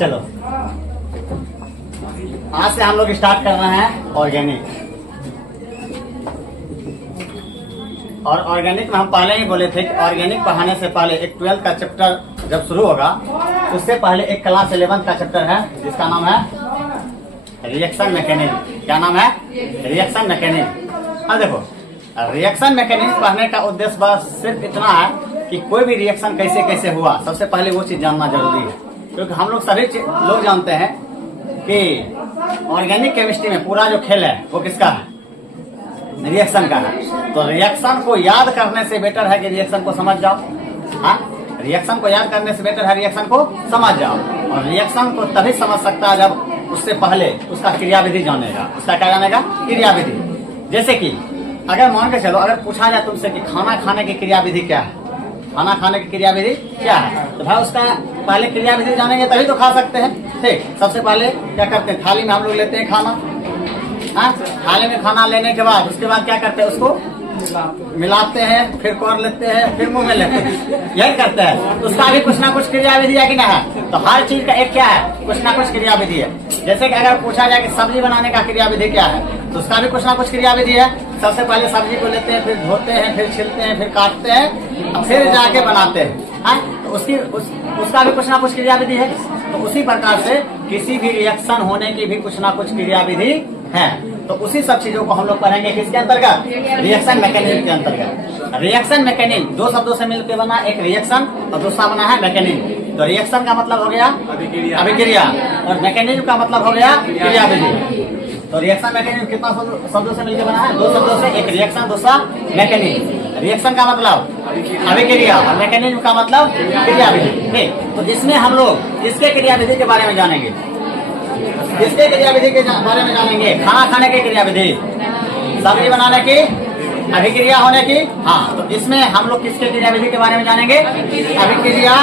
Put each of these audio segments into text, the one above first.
चलो आज से हम लोग स्टार्ट कर रहे हैं ऑर्गेनिक। और ऑर्गेनिक में हम पहले ही बोले थे कि ऑर्गेनिक पढ़ाने से पहले एक 12th का चैप्टर जब शुरू होगा उससे पहले एक क्लास 11th का चैप्टर है जिसका नाम है रिएक्शन मैकेनिज्म। क्या नाम है? Reaction mechanism. अब देखो रिएक्शन मैकेनिज्म पढ़ने का उद्देश्य बस सिर्फ इतना है कि कोई भी रिएक्शन कैसे कैसे हुआ सबसे पहले वो चीज जानना जरूरी है, क्योंकि हम लोग सभी लोग जानते हैं कि ऑर्गेनिक केमिस्ट्री में पूरा जो खेल है वो किसका है? रिएक्शन का है। तो रिएक्शन को याद करने से बेटर है कि रिएक्शन को समझ जाओ। हाँ, रिएक्शन को याद करने से बेटर है रिएक्शन को समझ जाओ। और रिएक्शन को तभी समझ सकता है जब उससे पहले उसका क्रियाविधि जानेगा। उसका क्या जानेगा? क्रियाविधि। जैसे कि अगर मान के चलो, अगर पूछा जाए तुमसे कि खाना खाने की क्रियाविधि क्या है, खाना खाने की क्रियाविधि क्या है, तो भाई उसका पहले क्रियाविधि जानेंगे तभी तो खा सकते हैं। ठीक, सबसे पहले क्या करते हैं? थाली में हम लोग लेते हैं खाना। हाँ, थाली में खाना लेने के बाद उसके बाद क्या करते हैं? उसको मिलाते हैं, फिर कर लेते हैं, फिर मुंह में लेते हैं, यही करते हैं। तो उसका भी कुछ ना कुछ क्रियाविधि है कि नहीं है? तो हर चीज का एक क्या है? कुछ ना कुछ क्रियाविधि है। जैसे कि अगर पूछा जाए कि सब्जी बनाने का क्रियाविधि क्या है, तो उसका भी कुछ ना कुछ क्रियाविधि है। सबसे पहले सब्जी को लेते हैं, फिर धोते हैं, फिर छिलते हैं, फिर काटते हैं, फिर जाके बनाते हैं। हाँ, तो उसका भी कुछ ना कुछ क्रियाविधि है। तो उसी प्रकार से किसी भी रिएक्शन होने की भी कुछ ना कुछ क्रियाविधि है। तो उसी सब चीजों को हम लोग पढ़ेंगे किसके अंतर्गत? रिएक्शन मैकेनिज्म के अंतर्गत। रिएक्शन मैकेनिज्म दो शब्दों से मिलकर बना, एक रिएक्शन और दूसरा बना है मैकेनिज्म। तो रिएक्शन का मतलब हो गया अभिक्रिया और मैकेनिज्म का मतलब हो गया क्रियाविधि। तो रिएक्शन मैकेनिज्म कितना शब्दों से मिलकर बना है? दो शब्दों से, एक रिएक्शन दूसरा मैकेनिज्म। रिएक्शन का मतलब अभिक्रिया और मैकेनिज्म का मतलब क्रियाविधि। ठीक, तो इसमें हम लोग इसके क्रियाविधि के बारे में जानेंगे। किसके क्रियाविधि के बारे में जानेंगे? खाना खाने की क्रियाविधि, सब्जी बनाने की, अभिक्रिया होने की। हाँ, तो इसमें हम लोग किसके क्रियाविधि के बारे में जानेंगे? अभिक्रिया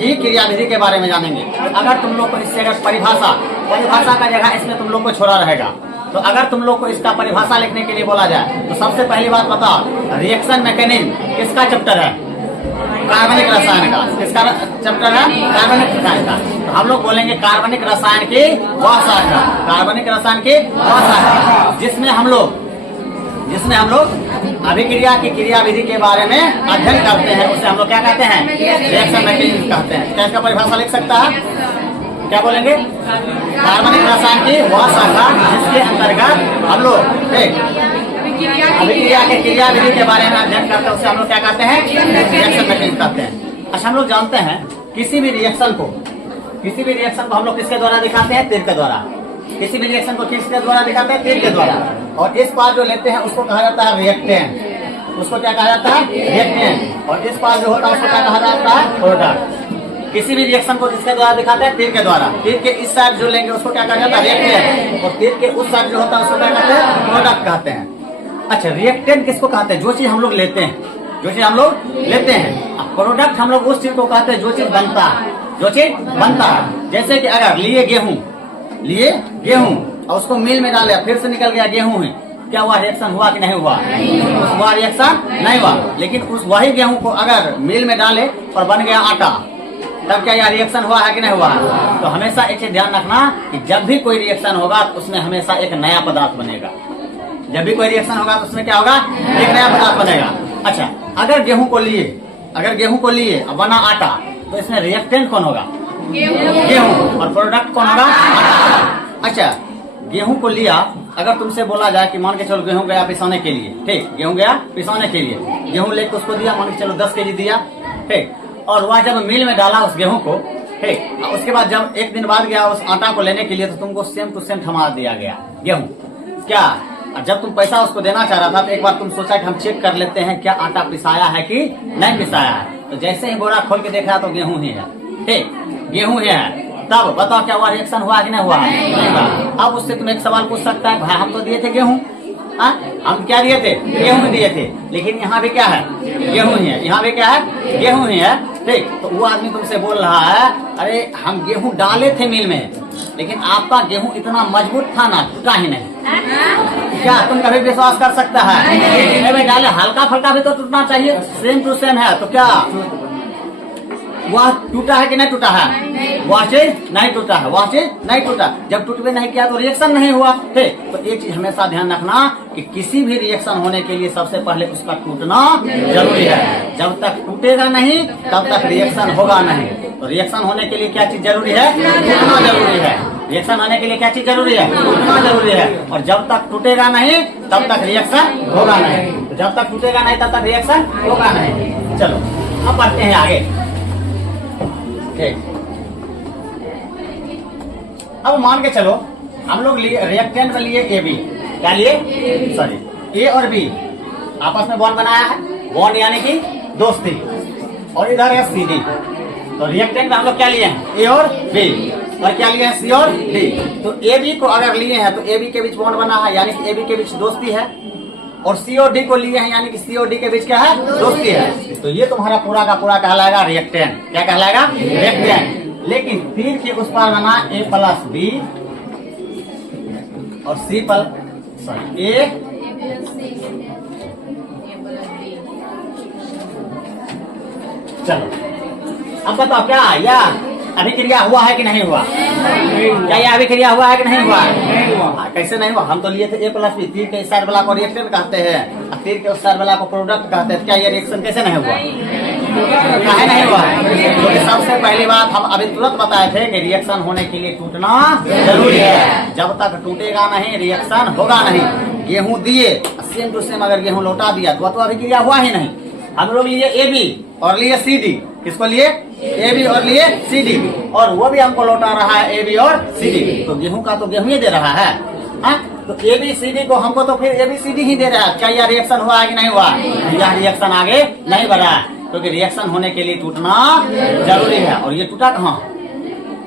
की क्रियाविधि के बारे में जानेंगे। अगर तुम लोग को इससे अगर परिभाषा का जगह इसमें तुम लोग को छोड़ा रहेगा, तो अगर तुम लोग को इसका परिभाषा लिखने के लिए बोला जाए तो सबसे पहली बात बताओ, रिएक्शन मैकेनिज्म किसका चैप्टर है? कार्बनिक रसायन का। किसका चैप्टर है? कार्बनिक रसायन का। तो हम लोग बोलेंगे कार्बनिक रसायन की वह शाखा, कार्बनिक रसायन की वह शाखा जिसमें हम लोग अभिक्रिया की क्रियाविधि के बारे में अध्ययन करते हैं। उसे हम लोग क्या कहते हैं? रिएक्शन मैकेनिज्म कहते हैं। क्या इसका परिभाषा लिख सकता है? क्या बोलेंगे? कार्बनिक रसायन की वह शाखा जिसके अंतर्गत हम लोग अभिक्रिया के क्रियाविधि के बारे में अध्ययन करते हैं। उसे हम लोग क्या कहते हैं? रिएक्शन मैकेनिज्म कहते हैं। अच्छा, हम लोग जानते हैं किसी भी रिएक्शन को हम लोग किसके द्वारा दिखाते हैं? तीर के द्वारा। किसी भी रिएक्शन को किसके द्वारा दिखाते हैं? तीर के द्वारा। और इस पार जो लेते हैं उसको कहा जाता है रिएक्टेंट। उसको क्या कहा जाता है? रिएक्टेंट। और इस पार जो होता है उसको क्या कहा जाता है? प्रोडक्ट। किसी भी रिएक्शन को किसके द्वारा दिखाते हैं? तीर के द्वारा। तीर के इस साइड जो लेंगे उसको क्या कहा जाता है? रिएक्टेंट। और तीर के उस साइड जो होता है उसको क्या कहते हैं? प्रोडक्ट कहते हैं। अच्छा, रिएक्टेंट किसको कहते हैं? जो चीज हम लोग लेते हैं, प्रोडक्ट हम लोग उस चीज को कहते हैं जो चीज बनता है। जैसे कि अगर लिए गेहूं और उसको मिल में डाले, फिर से निकल गया गेहूं है, क्या हुआ? रिएक्शन हुआ कि नहीं हुआ? हुआ, रिएक्शन नहीं हुआ। लेकिन उस वही गेहूं को अगर मिल में डाले और बन गया आटा, तब क्या यह रिएक्शन हुआ है कि नहीं हुआ? तो हमेशा एक चीज ध्यान रखना कि जब भी कोई रिएक्शन होगा तो उसमें हमेशा एक नया पदार्थ बनेगा। जब भी कोई रिएक्शन होगा तो उसमें क्या होगा? एक नया पदार्थ बनेगा। अच्छा, अगर गेहूं को लिए और बना आटा, तो इसमें रिएक्टेंट कौन होगा? गेहूं। और प्रोडक्ट कौन होगा? आटा। अच्छा, गेहूं को लिया, अगर तुमसे बोला जाए कि मान के चलो गेहूं गया पिसाने के लिए, ठीक, गेहूं गया पिसाने के लिए, गेहूं लेकर उसको दिया, मान के चलो 10 केजी दिया, ठीक, और वह जब मिल में डाला उस गेहूं को, ठीक, उसके बाद जब एक दिन बाद गया उस आटा को लेने के लिए, तो तुमको सेम टू सेम थमा दिया गया गेहूं। क्या? और जब तुम पैसा उसको देना चाह रहा था तो एक बार तुम सोचा कि हम चेक कर लेते हैं क्या आटा पिसाया है कि नहीं पिसाया है। तो जैसे ही बोरा खोल के देखा तो गेहूं ही है, ठीक, गेहूं ही है। तब बताओ क्या हुआ? रिएक्शन हुआ कि नहीं हुआ? नहीं हुआ। अब उससे तुम एक सवाल पूछ सकता है, भाई हम तो दिए थे गेहूं, हम क्या दिए थे? गेहूं दिए थे। लेकिन यहाँ भी क्या है? गेहूं ही है। यहाँ भी क्या है? गेहूं ही है। ठीक, तो वो आदमी तुमसे बोल रहा है, अरे हम गेहूं डाले थे मिल में, लेकिन आपका गेहूं इतना मजबूत था ना, टूटा ही नहीं। क्या तुम कभी विश्वास कर सकता है? डाले हल्का फल्का भी तो टूटना चाहिए, सेम टू सेम है। तो क्या वह टूटा है कि नहीं टूटा है? वह चीज नहीं टूटा है, वह चीज नहीं टूटा। जब टूटवे नहीं किया तो रिएक्शन नहीं हुआ। ठीक, तो एक चीज हमेशा ध्यान रखना कि किसी भी रिएक्शन होने के लिए सबसे पहले उसका टूटना जरूरी है। जब तक टूटेगा नहीं तब तक रिएक्शन होगा नहीं। तो रिएक्शन होने के लिए क्या चीज जरूरी है? टूटना जरूरी है। रिएक्शन होने के लिए क्या चीज जरूरी है? टूटना जरूरी है। और जब तक टूटेगा नहीं तब तक रिएक्शन होगा नहीं। तो जब तक टूटेगा नहीं तब तक रिएक्शन होगा नहीं। चलो अब बढ़ते हैं आगे। ठीक, अब मान के चलो हम लोग लिए रिएक्टेंट में लिए ए बी। क्या लिए? सॉरी, ए और बी आपस में बॉन्ड बनाया है। बॉन्ड यानी कि दोस्ती। और इधर है सी डी। तो रिएक्टेंट में हम लोग क्या लिए हैं? ए और बी। और क्या लिए हैं? सी और डी। तो ए बी को अगर लिए हैं तो ए बी के बीच बॉन्ड बना है, यानी कि ए बी के बीच दोस्ती है। और सी और डी को लिए हैं, यानी कि सी और डी के बीच क्या है? दोस्ती है। तो ये तुम्हारा पूरा का पूरा कहलाएगा रिएक्टेंट। क्या कहलाएगा? रिएक्टेंट। लेकिन तीर के उस पार बना ए प्लस बी और सी प्लस सॉरी ए चलो अब बताओ क्या या अभी क्रिया हुआ है कि नहीं हुआ? क्या ये अभी क्रिया हुआ है कि नहीं हुआ? कैसे नहीं हुआ? हम तो लिए थे ए प्लस बी। तीर के इस साइड वाला को रिएक्टेंट कहते हैं और तीर के उस साइड वाला को प्रोडक्ट कहते हैं। क्या ये रिएक्शन कैसे नहीं हुआ? काहे नहीं हुआ? क्योंकि सबसे पहली बात हम अभी तुरंत बताए थे कि रिएक्शन होने के लिए टूटना जरूरी है। जब तक टूटेगा नहीं रिएक्शन होगा नहीं। गेहूं दिए सेम टू सेम अगर गेहूं लौटा दिया तो अभी क्रिया हुआ ही नहीं। हम लोग लिए ए बी और लिए सी डी। किसको लिए? ए बी और लिए सी डी। और वो भी हमको लौटा रहा है ए बी और सी डी। तो गेहूं का तो गेहूं ही दे रहा है। तो ए बी सी डी को हमको तो फिर ए बी सी डी ही दे रहा है। क्या यह रिएक्शन हुआ है कि नहीं हुआ? यह रिएक्शन आगे नहीं बढ़ा है क्योंकि रिएक्शन होने के लिए टूटना जरूरी है। और ये टूटा कहाँ?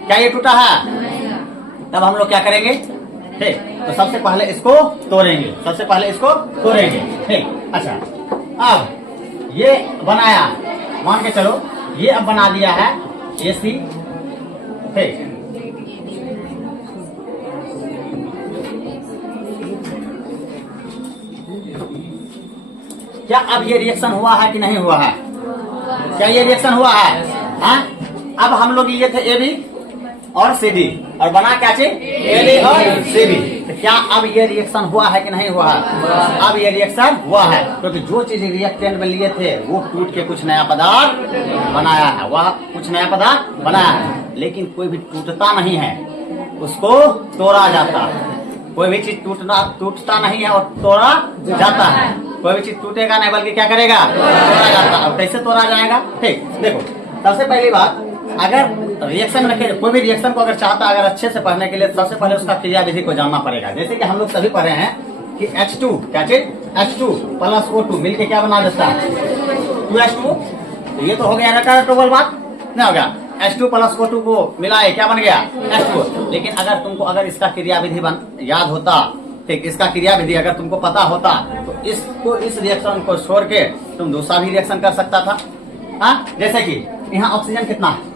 क्या ये टूटा है? तब हम लोग क्या करेंगे? ठीक, तो सबसे पहले इसको तोड़ेंगे। सबसे पहले इसको तोड़ेंगे। ठीक, अच्छा अब ये बनाया, मान के चलो ये अब बना दिया है ए सी। ठीक, क्या अब ये रिएक्शन हुआ है कि नहीं हुआ है? क्या ये रिएक्शन हुआ है? हाँ, अब हम लोग लिए थे ए बी और सी डी और बना क्या चीज? ए बी और सी डी। तो क्या अब ये रिएक्शन हुआ है कि नहीं हुआ है? अब ये रिएक्शन हुआ है क्योंकि जो चीज रिएक्टेंट में लिए थे वो टूट के कुछ नया पदार्थ बनाया है। वह कुछ नया पदार्थ बनाया है। लेकिन कोई भी टूटता नहीं है, उसको तोड़ा जाता है। कोई भी चीज टूटता नहीं है और तोड़ा जाता है। कोई भी चीज टूटेगा नहीं बल्कि क्या करेगा? तोड़ा जाता है। और कैसे तोड़ा जाएगा? ठीक, देखो सबसे पहली बात, अगर रिएक्शन में कोई भी रिएक्शन को अगर चाहता अगर अच्छे से पढ़ने के लिए सबसे पहले उसका क्रिया विधि को जानना पड़ेगा। जैसे कि हम लोग सभी पढ़े हैं कि H2 क्या चीज? H2 प्लस O2 मिलके क्या बना देता है? 2H2। तो ये तो हो गया ना टोटल बात नहीं हो गया? H2 प्लस O2 को मिलाए क्या बन गया? H2। लेकिन अगर तुमको अगर इसका क्रिया विधि याद होता, ठीक, इसका क्रिया विधि अगर तुमको पता होता तो इसको इस रिएक्शन को छोड़ के तुम दूसरा भी रिएक्शन कर सकता था। हाँ, जैसे कि यहाँ ऑक्सीजन कितना है?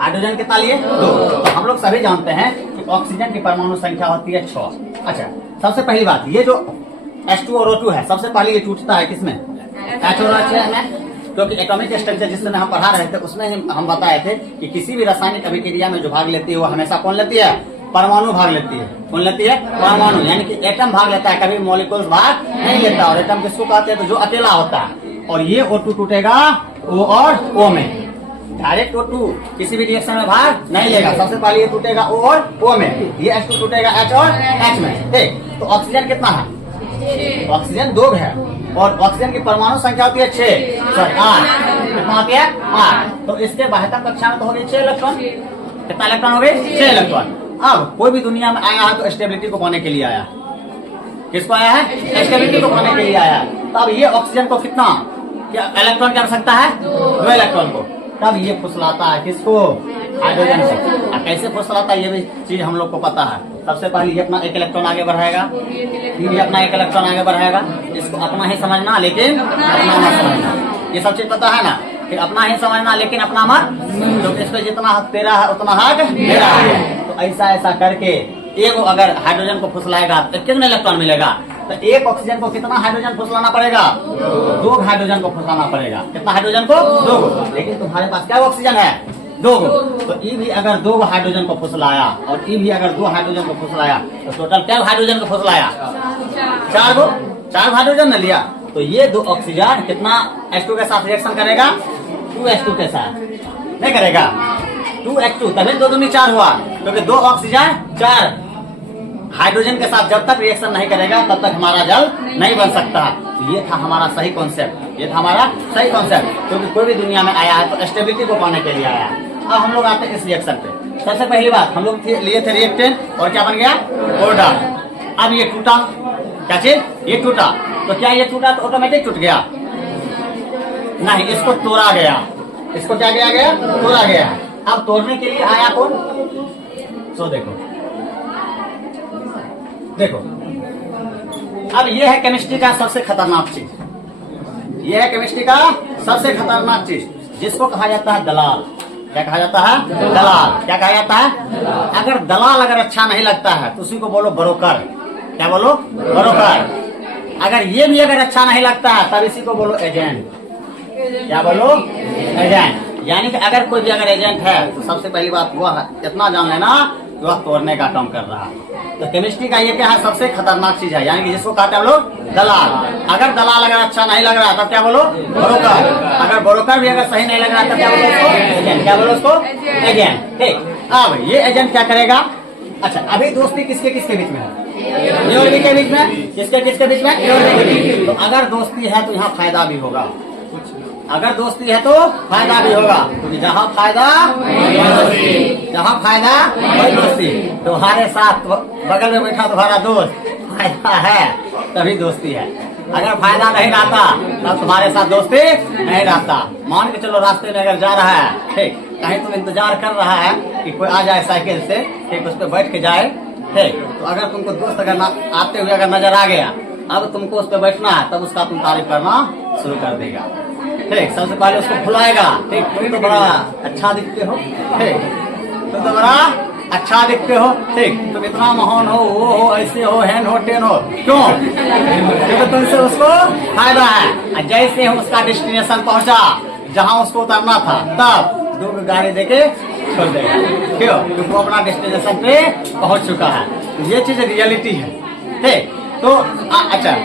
हाइड्रोजन कितना लिए? 2। तो हम लोग सभी जानते हैं कि ऑक्सीजन की परमाणु संख्या होती है 6। अच्छा, सबसे पहली बात ये जो H2 और O2 है सबसे पहले ये टूटता है किसमें? H और H में। क्योंकि एटॉमिक स्ट्रक्चर जिस समय हम पढ़ा रहे थे उसमें हम बताए थे कि किसी भी रासायनिक अभिक्रिया में जो भाग लेती है वो हमेशा कौन लेती है? परमाणु भाग लेती है। कौन लेती है? परमाणु, यानी कि एटम भाग लेता है, कभी मॉलिक्यूल्स भाग नहीं लेता। और एटम किसको कहते हैं? तो जो अकेला होता है। और ये O2 टूटेगा O और O में। डायरेक्ट O2 किसी भी रिएक्शन में भाग नहीं लेगा। सबसे पहले ये टूटेगा O और O में। ये H2 टूटेगा H और H में। ठीक, तो ऑक्सीजन कितना है? ऑक्सीजन 2 है और ऑक्सीजन की परमाणु संख्या होती है 6 सॉरी 8। कितना होती है? 8। तो इसके बाह्यतम कक्षा में तो हो गई 6 इलेक्ट्रॉन। कितना इलेक्ट्रॉन हो गए? 6 इलेक्ट्रॉन। अब कोई भी दुनिया में आया है तो स्टेबिलिटी को पाने के लिए आया। किसको आया है? स्टेबिलिटी को पाने के लिए आया। तब ये ऑक्सीजन को कितना क्या इलेक्ट्रॉन की आवश्यकता है? 2 इलेक्ट्रॉन को। तब ये फुसलाता है किसको? हाइड्रोजन से। कैसे फुसलाता है ये भी चीज हम लोग को पता है। सबसे पहले ये अपना 1 इलेक्ट्रॉन आगे बढ़ाएगा, फिर ये अपना 1 इलेक्ट्रॉन आगे बढ़ाएगा। इसको अपना ही समझना लेकिन अपना मत समझना। ये सब चीज पता है ना कि अपना ही समझना लेकिन अपना मत। तो इस पे जितना हक तेरा है उतना हक मेरा है। तो ऐसा ऐसा करके एक अगर हाइड्रोजन को फुसलाएगा तो कितने इलेक्ट्रॉन मिलेगा? तो एक ऑक्सीजन को कितना हाइड्रोजन फुसलाना पड़ेगा? 2 हाइड्रोजन को फुसलाना पड़ेगा। कितना हाइड्रोजन को? 2। लेकिन तुम्हारे पास क्या ऑक्सीजन है? 2। तो ई भी अगर 2 हाइड्रोजन को फुसलाया और ई भी अगर 2 हाइड्रोजन को फुसलाया तो टोटल क्या हाइड्रोजन को फुसलाया? 4 हाइड्रोजन न लिया। तो ये 2 ऑक्सीजन कितना H2 के साथ रिएक्शन करेगा? 2H2 के साथ नहीं करेगा? 2H2 तभी 2 दूनी 4 हुआ, क्योंकि 2 ऑक्सीजन 4 हाइड्रोजन के साथ जब तक रिएक्शन नहीं करेगा तब तक हमारा जल नहीं बन सकता। तो ये था हमारा सही कॉन्सेप्ट, ये था हमारा सही कॉन्सेप्ट, क्योंकि कोई भी दुनिया में आया है तो स्टेबिलिटी को पाने के लिए आया है। अब हम लोग आते हैं इस रिएक्शन पे। सबसे पहली बात हम लोग लिए थे रिएक्टेंट और क्या बन गया? ऑर्डर। अब ये टूटा, क्या चीज? ये टूटा। तो क्या ये टूटा तो ऑटोमेटिक टूट गया? नहीं, इसको तोड़ा गया। इसको क्या किया गया? तोड़ा गया। अब तोड़ने के लिए आया कौन? सो देखो देखो, अब ये है केमिस्ट्री का सबसे खतरनाक चीज। ये है केमिस्ट्री का सबसे खतरनाक चीज, जिसको कहा जाता है दलाल। क्या कहा जाता है? दलाल। क्या कहा जाता है? अगर दलाल अगर अच्छा नहीं लगता है तो उसी को बोलो ब्रोकर। क्या बोलो? ब्रोकर। अगर ये भी अगर अच्छा नहीं लगता है तब इसी को बोलो एजेंट। क्या बोलो? एजेंट। यानी कि अगर कोई भी अगर एजेंट है तो सबसे पहली बात वह इतना जान लेना कि वह तोड़ने का काम कर रहा है। तो केमिस्ट्री का ये क्या है? सबसे खतरनाक चीज है, यानी कि जिसको कहते हैं हम लोग दलाल। अगर दलाल अगर अच्छा नहीं लग रहा तब क्या बोलो? ब्रोकर। अगर ब्रोकर भी अगर सही नहीं लग रहा तब क्या बोलो? उसको एजेंट। क्या बोलो उसको? एजेंट। ठीक। अब ये एजेंट क्या करेगा? अच्छा, अभी दोस्ती किसके किसके बीच में है? ए और बी के बीच में। किसके किसके बीच में? ए और बी के बीच। तो अगर दोस्ती है तो यहाँ फायदा भी होगा। अगर दोस्ती है तो फायदा भी होगा, क्योंकि जहाँ फायदा जहाँ फायदा वही दोस्ती। तुम्हारे साथ बगल में बैठा तुम्हारा दोस्त फायदा है तभी दोस्ती है। अगर फायदा नहीं रहता तब तुम्हारे साथ दोस्ती नहीं रहता। मान के चलो रास्ते में अगर जा रहा है, ठीक, कहीं तुम इंतजार कर रहा है कि कोई आ जाए साइकिल से, ठीक, उस पर बैठ के जाए, ठीक, तो अगर तुमको दोस्त अगर आते हुए अगर नजर आ गया, अब तुमको उस पर बैठना है, तब उसका तुम तारीफ करना शुरू कर देगा। ठीक, सबसे पहले उसको खुलाएगा। ठीक, तुम तो बड़ा अच्छा दिखते हो, ठीक, तुम तो बड़ा अच्छा दिखते हो, ठीक, तुम इतना महान हो, वो हो, ऐसे हो, हैन हो, टेन हो। क्यों? क्योंकि तुमसे उसको फायदा है। जैसे हम उसका डेस्टिनेशन पहुंचा जहां उसको उतरना था, तब 2 गाड़ी देके छोड़ देगा। क्यों? क्योंकि वो अपना डेस्टिनेशन पे पहुंच चुका है। ये चीज रियलिटी है। ठीक, तो अच्छा,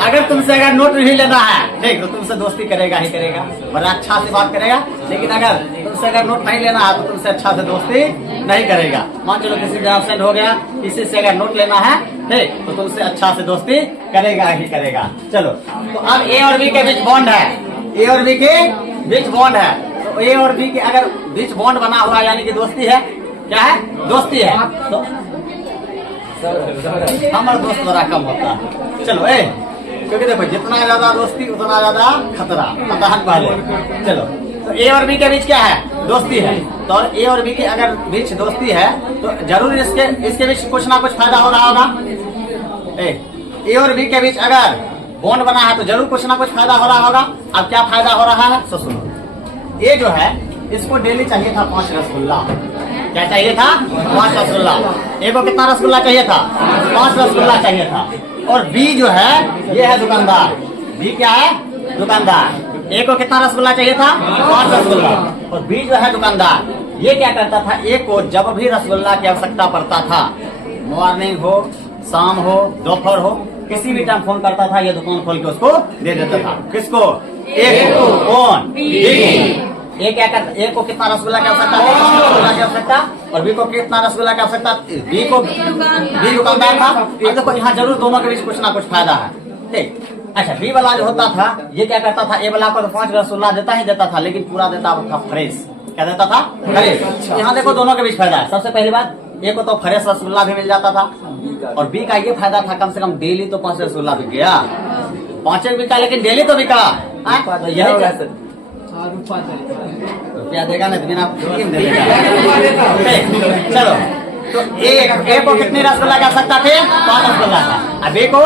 अगर तुमसे अगर नोट नहीं लेना है, ठीक, तो तुमसे दोस्ती करेगा ही करेगा, बड़ा अच्छा से बात करेगा। लेकिन अगर तुमसे अगर नोट नहीं लेना है तो तुमसे अच्छा से दोस्ती नहीं करेगा। मान चलो किसी का एब्सेंट हो गया, किसी से अगर नोट लेना है, ठीक, तो तुमसे अच्छा से दोस्ती करेगा ही करेगा। चलो, तो अब ए और बी के बीच बॉन्ड है। ए और बी के बीच बॉन्ड है। तो ए और बी के अगर बीच बॉन्ड बना हुआ यानी कि दोस्ती है। क्या है? दोस्ती है। तो हमारा दोस्त बड़ा कम होता है। चलो, क्योंकि देखो जितना ज्यादा दोस्ती उतना ज्यादा खतरा, पता है पहले। चलो, तो ए और बी के बीच क्या है? दोस्ती है। तो ए और बी के अगर बीच दोस्ती है तो जरूर इसके बीच कुछ ना कुछ फायदा हो रहा होगा। ए और बी के बीच अगर बॉन्ड बना है तो जरूर कुछ ना कुछ फायदा हो रहा होगा। अब क्या फायदा हो रहा है? तो सुनो, ये जो है इसको डेली चाहिए था 5 रसगुल्ला। क्या चाहिए था? 5 रसगुल्ला। ए को कितना रसगुल्ला चाहिए था? 5 रसगुल्ला चाहिए था। और बी जो है ये है दुकानदार। बी क्या है? दुकानदार। ए को कितना रसगुल्ला चाहिए था? 5 रसगुल्ला। और बी जो है दुकानदार, ये क्या करता था? ए को जब भी रसगुल्ला की आवश्यकता पड़ता था, मॉर्निंग हो, शाम हो, दोपहर हो, किसी भी टाइम फोन करता था, ये दुकान खोल के उसको दे देता था। किसको? ए को। कौन? बी। ए क्या करता? ए को कितना रसगुल्ला की आवश्यकता? 5 रसगुल्ला की आवश्यकता। और बी को कितना रसगुल्ला की आवश्यकता? बी दुकानदार था। अब देखो यहाँ जरूर दोनों के बीच कुछ ना कुछ फायदा है। ठीक, अच्छा, बी वाला जो होता था ये क्या करता था? ए वाला को तो 5 रसगुल्ला देता ही देता था, लेकिन पूरा देता था फ्रेश। क्या देता था? फ्रेश। यहाँ देखो दोनों के बीच फायदा है। सबसे पहली बात, ए को तो फ्रेश रसगुल्ला भी मिल जाता था, और बी का ये फायदा था कम से कम डेली तो 5 रसगुल्ला बिक गया। 5 बिका, लेकिन डेली तो बिका। तो यही रुपया देगा ना, बिना दे देगा। चलो, तो ए को कितने रसगुल्ला की आवश्यकता थे? 5 रसगुल्ला था। अब ए को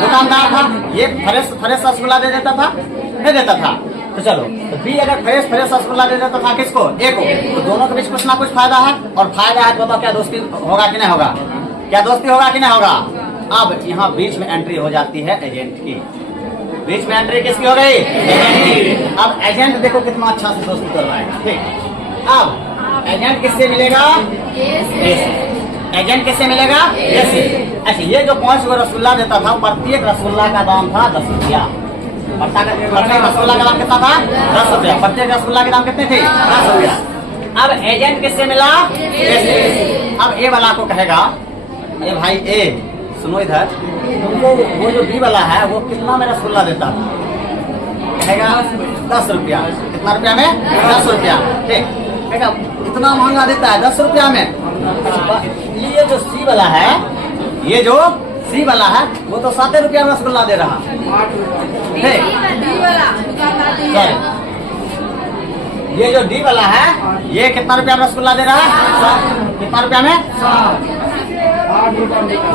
दुकानदार था, ये फ्रेश रसगुल्ला दे देता था, नहीं देता था। तो चलो, तो बी अगर फ्रेश रसगुल्ला दे देता था किसको? ए को। तो दोनों के बीच कुछ ना कुछ फायदा है। और फायदा है तो बताओ क्या दोस्ती होगा कि नहीं होगा? क्या दोस्ती होगा कि नहीं होगा? अब यहाँ बीच में एंट्री हो जाती है एजेंट की। बीच में एंट्री किसकी हो गई? एजेंट की। अब एजेंट देखो कितना अच्छा से दोस्ती कर रहा है। ठीक, अब एजेंट किससे मिलेगा? एजेंट किससे मिलेगा? अच्छा, ये जो 5 गो रसगुल्ला देता था, प्रत्येक रसगुल्ला का दाम था 10 रुपया। प्रत्येक रसगुल्ला का दाम कितना था? 10 रुपया। प्रत्येक रसगुल्ला के दाम कितने थे? 10 रुपया। अब एजेंट किससे मिला? अब ए वाला को कहेगा, ए भाई ए सुनो इधर, तुमको वो जो बी वाला है वो कितना में रसगुल्ला देता था? कहेगा 10 रुपया। कितना रुपया में? 10 रुपया। ठीक, कहेगा इतना महंगा देता है 10 रुपया में। ये जो सी वाला है, ये जो सी वाला है वो तो 7 रुपया में रसगुल्ला दे रहा है। ये जो डी वाला है ये कितना रुपया में रसगुल्ला दे रहा है? कितना रुपया में?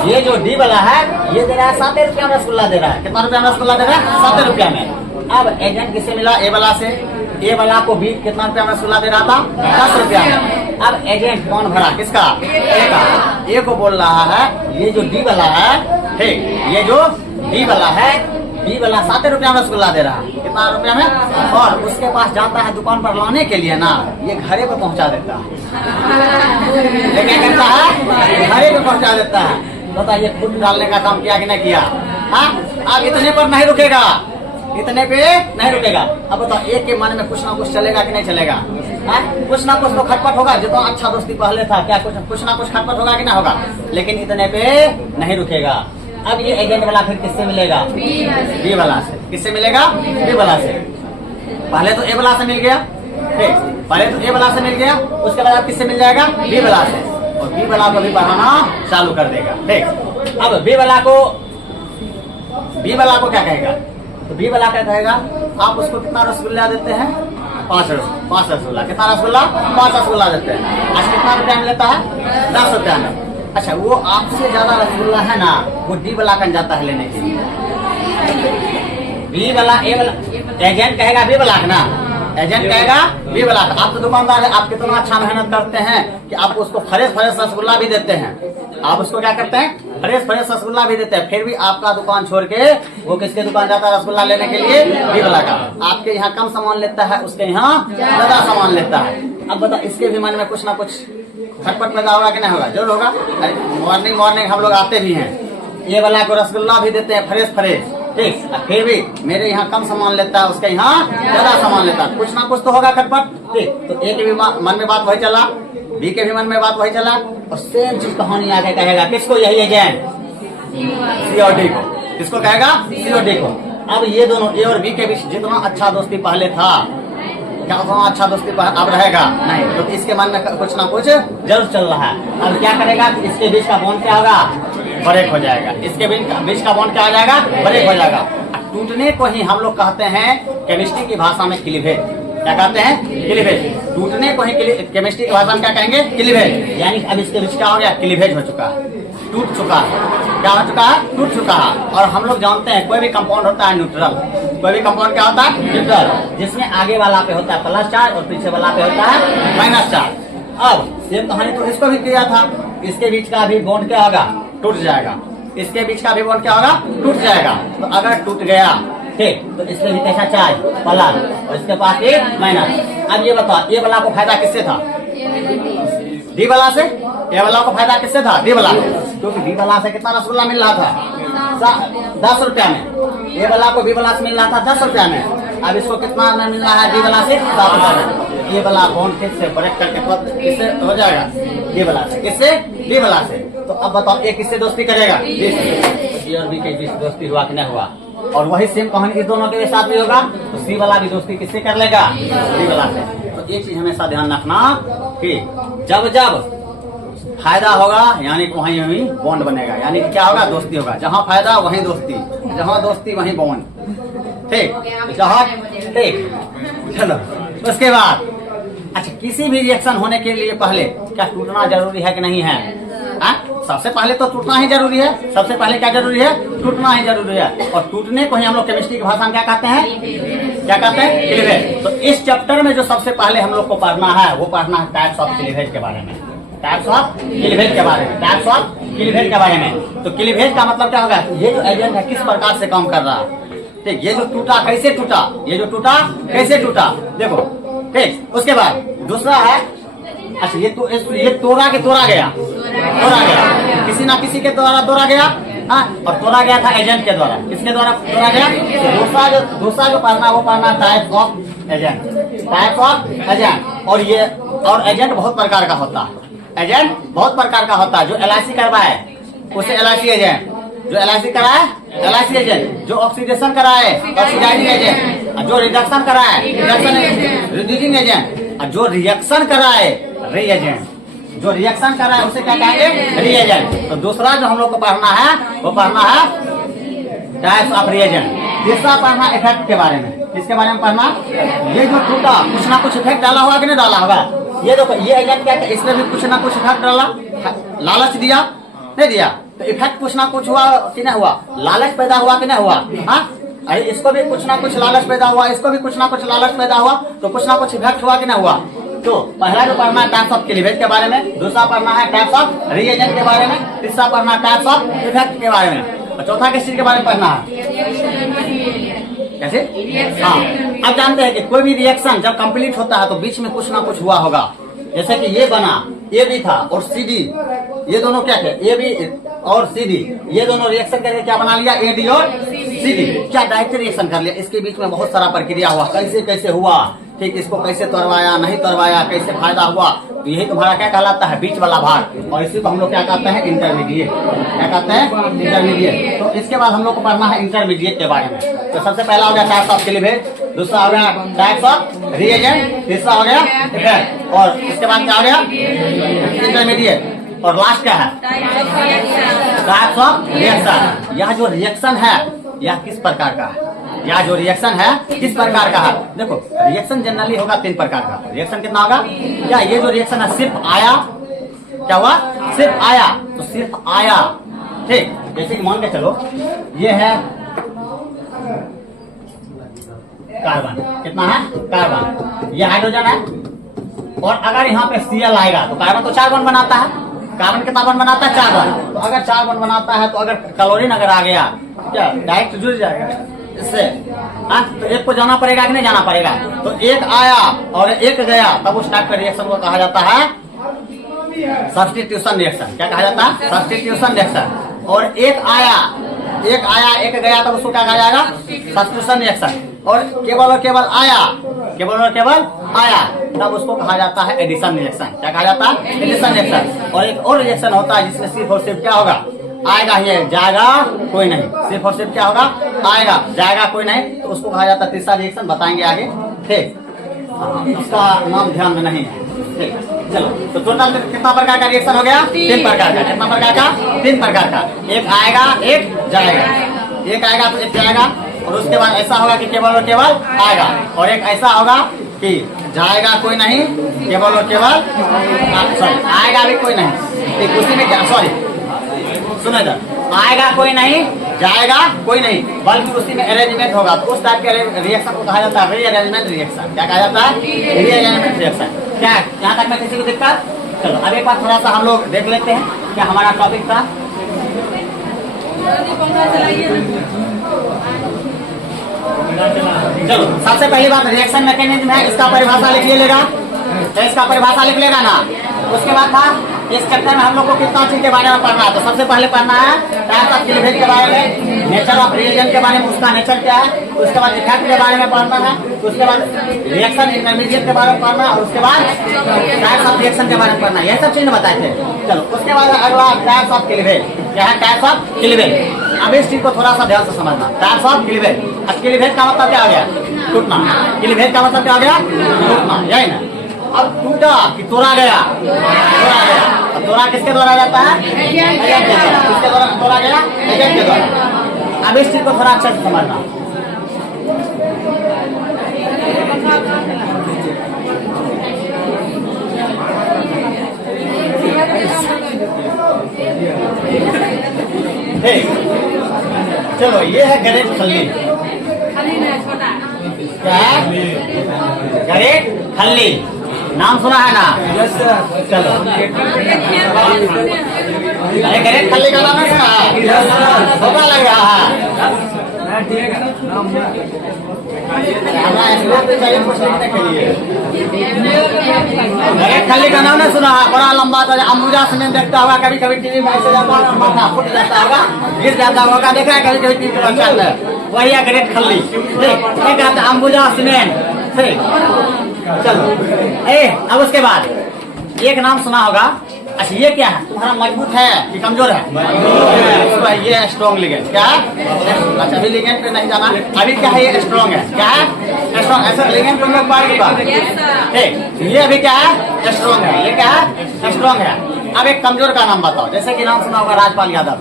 ये जो डी वाला है ये दे रहा है 7 रुपया में रसगुल्ला दे रहा है। कितना रुपया में रसगुल्ला दे रहा है? 7 रुपया में। अब एजेंट किससे मिला? ए वाला से। ए वाला को भी कितना रुपया में रसगुल्ला दे रहा था? 10 रुपया में। अब एजेंट कौन भरा? किसका? ए का। ए को बोल रहा है ये जो डी वाला है, ठीक, ये जो डी वाला है, डी वाला 7 रुपया में रसगुल्ला दे रहा है। कितना रुपया में? और उसके पास जाता है दुकान पर लाने के लिए ना, ये घरे पे पहुंचा देता है। ये क्या करता है? घरे पे पहुंचा देता है। बताइए खुद डालने का काम किया कि नहीं किया? हाँ, अब इतने पर नहीं रुकेगा, इतने पे नहीं रुकेगा। अब बताओ एक के मन में कुछ ना कुछ चलेगा कि नहीं चलेगा? कुछ ना कुछ तो खटपट होगा। जितना अच्छा दोस्ती पहले था, क्या कुछ ना कुछ खटपट होगा कि ना होगा? लेकिन इतने पे नहीं रुकेगा। अब ये एजेंट वाला फिर किससे मिलेगा? बी वाला से। किससे मिलेगा? बी वाला से। पहले तो ए वाला से मिल गया, ठीक, पहले तो ए वाला से मिल गया, उसके बाद किससे मिल जाएगा? बी वाला से। और बी वाला को भी बढ़ाना चालू कर देगा। ठीक, अब बी वाला को क्या कहेगा? तो बी वाला क्या कहेगा? आप उसको कितना रसगुल्ला देते हैं? 5 रसगुल्ला। कितना रसगुल्ला? 5 रसगुल्ला देते हैं। आज कितना रुपया में लेता है? 10 रुपया में। अच्छा, वो आपसे ज्यादा रसगुल्ला है ना, वो डी वाला कन जाता है लेने के लिए। बी वाला ए वाला, एजेंट कहेगा बी वाला ना, एजेंट कहेगा बी वाला। आप तो दुकानदार है, आप कितना अच्छा मेहनत करते हैं कि आप उसको फ्रेश रसगुल्ला भी देते हैं। आप उसको क्या करते हैं? फ्रेश रसगुल्ला भी देते हैं। फिर भी आपका दुकान छोड़ के वो किसके दुकान जाता है रसगुल्ला लेने के लिए? बी वाला का। आपके यहाँ कम सामान लेता है, उसके यहाँ ज्यादा सामान लेता है। अब बता, इसके भी मन में कुछ ना कुछ खटपट पैदा होगा कि नहीं होगा? जरूर होगा। मॉर्निंग हम लोग आते भी हैं, ये वाला को रसगुल्ला भी देते हैं फ्रेश, ठीक, फिर भी मेरे यहाँ कम सामान लेता है, उसके यहाँ ज्यादा सामान लेता है। कुछ ना कुछ तो होगा खटपट। ठीक, तो ए के भी मन में बात वही चला, बी के भी मन में बात वही चला, और सेम चीज कहानी आगे कहेगा किसको? यही एजेंट सी और डी को। किसको कहेगा? सी और डी को। अब ये दोनों ए और बी के बीच जितना अच्छा दोस्ती पहले था, क्या उतना अच्छा दोस्ती अब रहेगा नहीं? तो इसके मन में कुछ ना कुछ जरूर चल रहा है। अब क्या करेगा? इसके बीच का बॉन्ड क्या होगा? ब्रेक हो जाएगा। इसके बीच का बॉन्ड क्या हो जाएगा? ब्रेक हो जाएगा। टूटने को ही हम लोग कहते हैं केमिस्ट्री की भाषा में क्लीवेज। क्या कहते हैं? क्लीवेज। टूटने को ही केमिस्ट्री की भाषा में क्या कहेंगे? क्लीवेज। यानी अब इसके बीच क्या हो गया? क्लीवेज हो चुका है, टूट चुका है। क्या हो चुका है? टूट चुका है। और हम लोग जानते हैं कोई भी कंपाउंड होता है न्यूट्रल। कोई भी कंपाउंड क्या होता है? न्यूट्रल, जिसमें आगे वाला पे होता है प्लस चार्ज और पीछे वाला पे होता है माइनस चार्ज। अब सेम कहानी तो इसको भी किया था। इसके बीच का भी बॉन्ड क्या होगा? टूट जाएगा। इसके बीच का भी बॉन्ड क्या होगा? टूट जाएगा। तो अगर टूट गया, ठीक, तो इसके भी कैसा चार्ज? प्लस, और इसके पास एक माइनस। अब ये बताओ, ये वाला को फायदा किससे था? डी वाला से। ए वाला को फायदा किससे था? डी वाला। क्योंकि डी वाला से कितना रसगुल्ला मिल रहा था? 10 रुपया में। ए वाला को बी वाला से मिल रहा था 10 रुपया में। अब इसको कितना में मिल रहा है? डी वाला से 7 रुपया में। ये वाला बॉन्ड किससे ब्रेक करके किससे हो जाएगा? डी वाला से। किससे? डी वाला से। तो अब बताओ एक किससे दोस्ती करेगा? डी से। डी और बी के बीच दोस्ती हुआ कि नहीं हुआ? और वही सेम कहानी इस दोनों के साथ भी होगा। तो सी वाला भी दोस्ती किससे कर लेगा? डी वाला से। तो एक चीज हमेशा ध्यान रखना कि जब जब फायदा होगा यानी कि वहीं बॉन्ड बनेगा, यानी कि क्या होगा? दोस्ती होगा। जहाँ फायदा वहीं दोस्ती, जहाँ दोस्ती वहीं बॉन्ड। ठीक, जहाँ, ठीक, चलो उसके बाद अच्छा, किसी भी रिएक्शन होने के लिए पहले क्या टूटना जरूरी है कि नहीं है? सबसे पहले तो टूटना ही जरूरी है। सबसे पहले क्या जरूरी है? टूटना ही जरूरी है। और टूटने को ही हम लोग केमिस्ट्री की भाषा में क्या कहते हैं? क्या कहते हैं? क्लीवेज। तो इस चैप्टर में जो सबसे पहले हम लोग को पढ़ना है वो पढ़ना है टाइप्स ऑफ क्लीवेज के बारे में। टाइप्स ऑफ क्लीवेज के बारे में, टाइप्स ऑफ क्लीवेज के बारे में। तो क्लीवेज का मतलब क्या होगा, ये जो एजेंट है किस प्रकार से काम कर रहा है। ठीक, ये जो टूटा कैसे टूटा, ये जो टूटा कैसे टूटा, देखो। ठीक, उसके बाद दूसरा है, अच्छा ये तोड़ा के तोड़ा गया, किसी ना किसी के द्वारा तोड़ा गया, हाँ, और तोड़ा गया था एजेंट के द्वारा। किसके द्वारा तोड़ा गया, तो दूसरा जो पढ़ना वो पढ़ना type of agent, type of agent. और ये और एजेंट बहुत प्रकार का होता है, एजेंट बहुत प्रकार का होता है। जो LIC करवाए उसे LIC एजेंट, जो LIC कराए LIC एजेंट, जो ऑक्सीडेशन कराए ऑक्सीडाइजिंग एजेंट, जो रिडक्शन कराए रिड्यूसिंग एजेंट, जो रिएक्शन कराए रीएजेंट, जो रिएक्शन कराए उसे क्या कहेंगे, रीएजेंट। तो दूसरा जो हम लोग को पढ़ना है वो पढ़ना है टाइप्स ऑफ रिएजेंट। तीसरा पढ़ना इफेक्ट के बारे में। किसके बारे में पढ़ना, ये जो टूटा कुछ ना कुछ इफेक्ट डाला होगा कि नहीं डाला होगा। ये देखो ये एजेंट क्या है, इसने भी कुछ ना कुछ इफेक्ट डाला, लालच दिया नहीं दिया, तो इफेक्ट कुछ ना कुछ हुआ कि नहीं हुआ, लालच पैदा हुआ कि नहीं हुआ। हाँ, अरे इसको भी कुछ ना कुछ लालच पैदा हुआ, इसको भी कुछ ना कुछ लालच पैदा हुआ, तो कुछ ना कुछ इफेक्ट हुआ कि नहीं हुआ। तो पहला जो पढ़ना है टाइप्स ऑफ क्लीवेज के बारे में, दूसरा पढ़ना है टाइप्स ऑफ रीएजेंट के बारे में, तीसरा पढ़ना टाइप्स ऑफ इफेक्ट के बारे में, और चौथा किस चीज के बारे में पढ़ना है, कैसे। हाँ, अब जानते हैं कि कोई भी रिएक्शन जब कंप्लीट होता है तो बीच में कुछ ना कुछ हुआ होगा। जैसे कि ये बना, ए बी था और CD, ये दोनों क्या थे, ए बी और CD, ये दोनों रिएक्शन करके क्या बना लिया, AD और CD। क्या डायरेक्ट रिएक्शन कर लिया, इसके बीच में बहुत सारा प्रक्रिया हुआ, कैसे कैसे हुआ, ठीक, इसको कैसे तोड़वाया नहीं तोड़वाया, कैसे फायदा हुआ। तो यही तुम्हारा क्या कहलाता है, बीच वाला भाग, और इसी को हम लोग क्या कहते हैं, इंटरमीडिएट। क्या कहते हैं, इंटरमीडिएट। तो इसके बाद हम लोग को पढ़ना है इंटरमीडिएट के बारे में। तो सबसे पहला हो गया टाइप्स ऑफ क्लीवेज, दूसरा हो गया टाइप्स ऑफ रीएजेंट, तीसरा हो गया इफेक्ट, और इसके बाद क्या हो गया, इंटरमीडिएट, और लास्ट क्या है, टाइप्स ऑफ रिएक्शन। यह जो रिएक्शन है यह किस प्रकार का है, यह जो रिएक्शन है किस प्रकार का है। देखो रिएक्शन जनरली होगा 3 प्रकार का। रिएक्शन कितना होगा, क्या ये जो रिएक्शन है सिर्फ आया, क्या हुआ, सिर्फ आया, तो सिर्फ आया। ठीक, जैसे कि मान के चलो ये है कार्बन, कितना है कार्बन, ये हाइड्रोजन है, और अगर यहाँ पे Cl आएगा तो कार्बन तो 4 बॉन्ड बनाता है, कार्बन कितना बॉन्ड बनाता है, 4 बॉन्ड। तो अगर 4 बॉन्ड बनाता है तो अगर क्लोरीन अगर आ गया, क्या डायरेक्ट जुड़ जाएगा इससे, तो एक को जाना पड़ेगा कि नहीं जाना पड़ेगा। तो एक आया और एक गया, तब उस टाइप का रिएक्शन को कहा जाता है सब्स्टिट्यूशन रिएक्शन। क्या कहा जाता है, सब्स्टिट्यूशन रिएक्शन। और एक आया एक गया, तब उसको क्या कहा जाएगा, सब्स्टिट्यूशन रिएक्शन। और केवल आया, केवल आया, तब उसको कहा जाता है एडिशन रिएक्शन। क्या कहा जाता है, एडिशन रिएक्शन। और एक और रिएक्शन होता है जिसमें सिर्फ और सिर्फ क्या होगा, आएगा ही जाएगा कोई नहीं, सिर्फ और सिर्फ क्या होगा, आएगा जाएगा कोई नहीं, तो उसको कहा जाता है तीसरा रिएक्शन, बताएंगे आगे। ठीक, उसका नाम ध्यान में नहीं है। ठीक, चलो, तो टोटल कितना प्रकार का रिएक्शन हो गया, 3 प्रकार का। कितना प्रकार का, 3 प्रकार का। एक आएगा एक जाएगा, एक आएगा तो एक जाएगा, और उसके बाद ऐसा होगा कि केवल और केवल आएगा, और एक ऐसा होगा कि जाएगा कोई नहीं, केवल और केवल सॉरी आएगा भी कोई नहीं। ठीक, उसी में क्या, सॉरी सुनो इधर, आएगा कोई नहीं जाएगा कोई नहीं, बल्कि उसी में अरेंजमेंट होगा। तो उस टाइप के रिएक्शन को कहा जाता है रीअरेंजमेंट रिएक्शन। क्या कहा जाता है, रीअरेंजमेंट रिएक्शन। क्या यहाँ तक में किसी को दिक्कत, चलो अब एक बार थोड़ा सा हम लोग देख लेते हैं क्या हमारा टॉपिक था। चलो सबसे पहली बात रिएक्शन मैकेनिज्म है, इसका परिभाषा लिख लेगा, तो इसका परिभाषा लिख लेगा ना। उसके बाद था इस चैप्टर में हम लोग को कितना चीज के बारे में पढ़ना है। तो सबसे पहले पढ़ना है टाइप्स ऑफ क्लीवेज के बारे में, नेचर ऑफ रिएजेंट के बारे में, उसका नेचर क्या है। उसके बाद इफेक्ट के बारे में पढ़ना है, उसके बाद रिएक्शन इंटरमीडिएट के बारे में पढ़ना है, और उसके बाद टाइप्स ऑफ रिएक्शन के बारे में पढ़ना है। यह सब चीज बताए थे। चलो उसके बाद अगला टाइप्स ऑफ क्लीवेज। क्या है टाइप्स ऑफ क्लीवेज, अब इस चीज को थोड़ा सा ध्यान से समझना। टाइप्स ऑफ क्लीवेज, क्लीवेज का मतलब क्या आ गया, टूटना। क्लीवेज का मतलब क्या आ गया, टूटना, यही ना। अब टूटा कि तोड़ा गया, तोड़ा गया। अब तोड़ा किसके द्वारा जाता है, एजेंट के द्वारा। किसके द्वारा तोड़ा गया, एजेंट के द्वारा। अब इस चीज को थोड़ा अच्छे से समझना। चलो ये है गरेट खल्ली, क्या है गरेट खल्ली। नाम सुना है ना? चलो अरे ग्रेट खल्ली का नाम है ना? धोखा लग रहा है। चाहिए कुछ लिखने के लिए। ग्रेट खल्ली का नाम नहीं सुना है? बड़ा लंबा था, अंबुजा सीमेंट देखता होगा, कभी कभी टीवी में ऐसे जाता होगा, माथा फूट जाता होगा, गिर जाता होगा, देखा है कभी कभी टीवी पर चल रहा है, वही है ग्रेट खल्ली। ठीक है, अंबुजा सीमेंट। ठीक, चलो अब उसके बाद एक नाम सुना होगा। अच्छा ये क्या है? तुम्हारा मजबूत है कि कमजोर है? ये स्ट्रॉन्ग लिगेंड। क्या है? अच्छा अभी लिगेंड पे नहीं जाना, अभी क्या है? ये स्ट्रॉन्ग है। क्या है? स्ट्रॉन्ग। ऐसा लिगेंड तुम लोग बार की बात। ठीक, ये अभी क्या है? स्ट्रॉन्ग है। ये क्या है? स्ट्रॉन्ग है। अब एक कमजोर का नाम बताओ। जैसे कि नाम सुना होगा राजपाल यादव।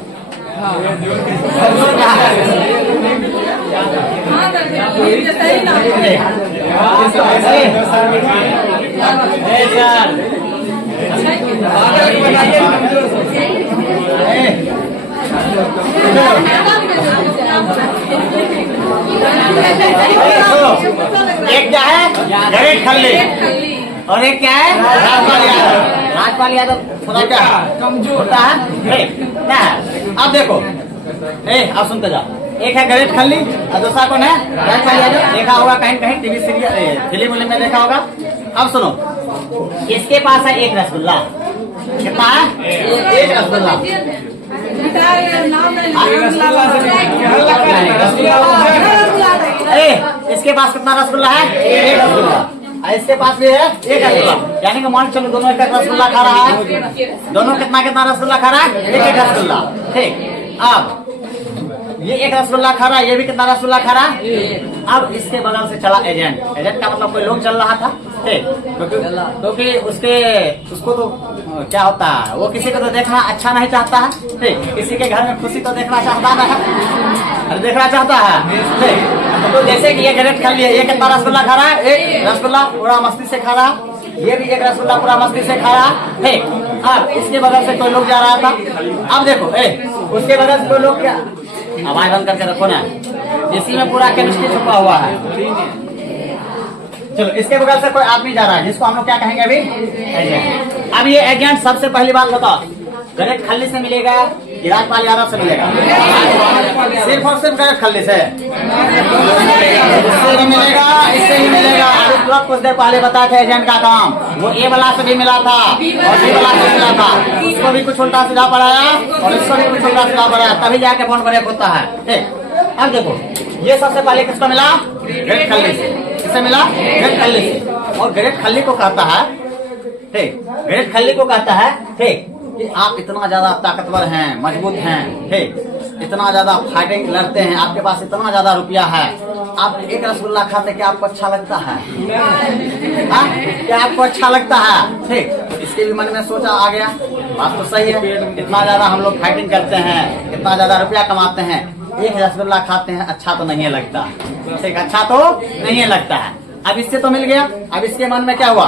एक क्या है? ग्रेट खल्ली, और एक क्या है? राजपाल यादव। राजपाल यादव थोड़ा क्या कमजोर होता है? क्या है? अब देखो, अब सुनते जाओ। एक है ग्रेट खल्ली और दूसरा कौन है? राजपाल यादव। देखा होगा कहीं कहीं टीवी सीरियल फिल्म में देखा होगा। अब सुनो, इसके पास है एक रसगुल्ला। कितना है? एक रसगुल्ला। इसके पास कितना रसगुल्ला है? एक रसगुल्ला। इसके पास भी है एक रसगुल्ला। यानी कि मान चलो दोनों एक रसगुल्ला खा रहा है। दोनों कितना कितना रसगुल्ला खा रहा है? एक एक रसगुल्ला। ठीक, अब ये एक रसगुल्ला खा रहा है, ये भी कितना रसगुल्ला खा रहा है? अब इसके बगल से चला एजेंट। एजेंट का मतलब कोई लोग चल रहा था। ठीक, क्योंकि उसको तो क्या होता है, वो किसी को तो देखना अच्छा नहीं चाहता है। ठीक, किसी के घर में खुशी तो देखना चाहता है, देखना चाहता है। ठीक, तो जैसे कि ये ग्रेट खा लिया, ये कितना रसगुल्ला खा रहा है? एक रसगुल्ला पूरा मस्ती से खा रहा है। ये भी एक रसगुल्ला पूरा मस्ती से खा रहा है। ठीक, अब इसके बगल से कोई लोग जा रहा था। अब देखो उसके बगल से कोई लोग क्या, आवाज बंद करके रखो ना, इसी में पूरा केमिस्ट्री छुपा हुआ है। चलो इसके बगल से कोई आदमी जा रहा है, जिसको हम लोग क्या कहेंगे अभी? एजेंट। अब ये एजेंट सबसे पहली बात बताओ, ग्रेट खल्ली से मिलेगा कि राजपाल यादव से मिलेगा? सिर्फ और सिर्फ ग्रेट खल्ली से। इससे ही मिलेगा, इससे ही मिलेगा। अभी तुरंत कुछ देर पहले बताया था एजेंट का काम, वो ए वाला से भी मिला था और बी वाला से मिला था। उसको भी कुछ उल्टा सीधा पढ़ाया और इसको भी कुछ उल्टा सीधा पढ़ाया, तभी जाके फोन ब्रेक होता है। अब देखो, ये सबसे पहले किसको मिला? ग्रेट खल्ली से। किससे मिला? ग्रेट खल्ली से। और ग्रेट खल्ली को कहता है, ठीक, ग्रेट खल्ली को कहता है, ठीक, कि आप इतना ज्यादा ताकतवर हैं, मजबूत हैं, ठीक, इतना ज्यादा फाइटिंग लड़ते हैं, आपके पास इतना ज्यादा रुपया है, आप एक रसगुल्ला खाते क्या आपको अच्छा लगता है? क्या आपको अच्छा लगता है? ठीक, तो इसके भी मन में सोचा आ गया, बात तो सही है, इतना ज्यादा हम लोग फाइटिंग करते हैं, इतना ज्यादा रुपया कमाते हैं, एक रसगुल्ला खाते हैं, अच्छा तो नहीं लगता। ठीक, अच्छा तो नहीं लगता है। अब इससे तो मिल गया। अब इसके मन में क्या हुआ?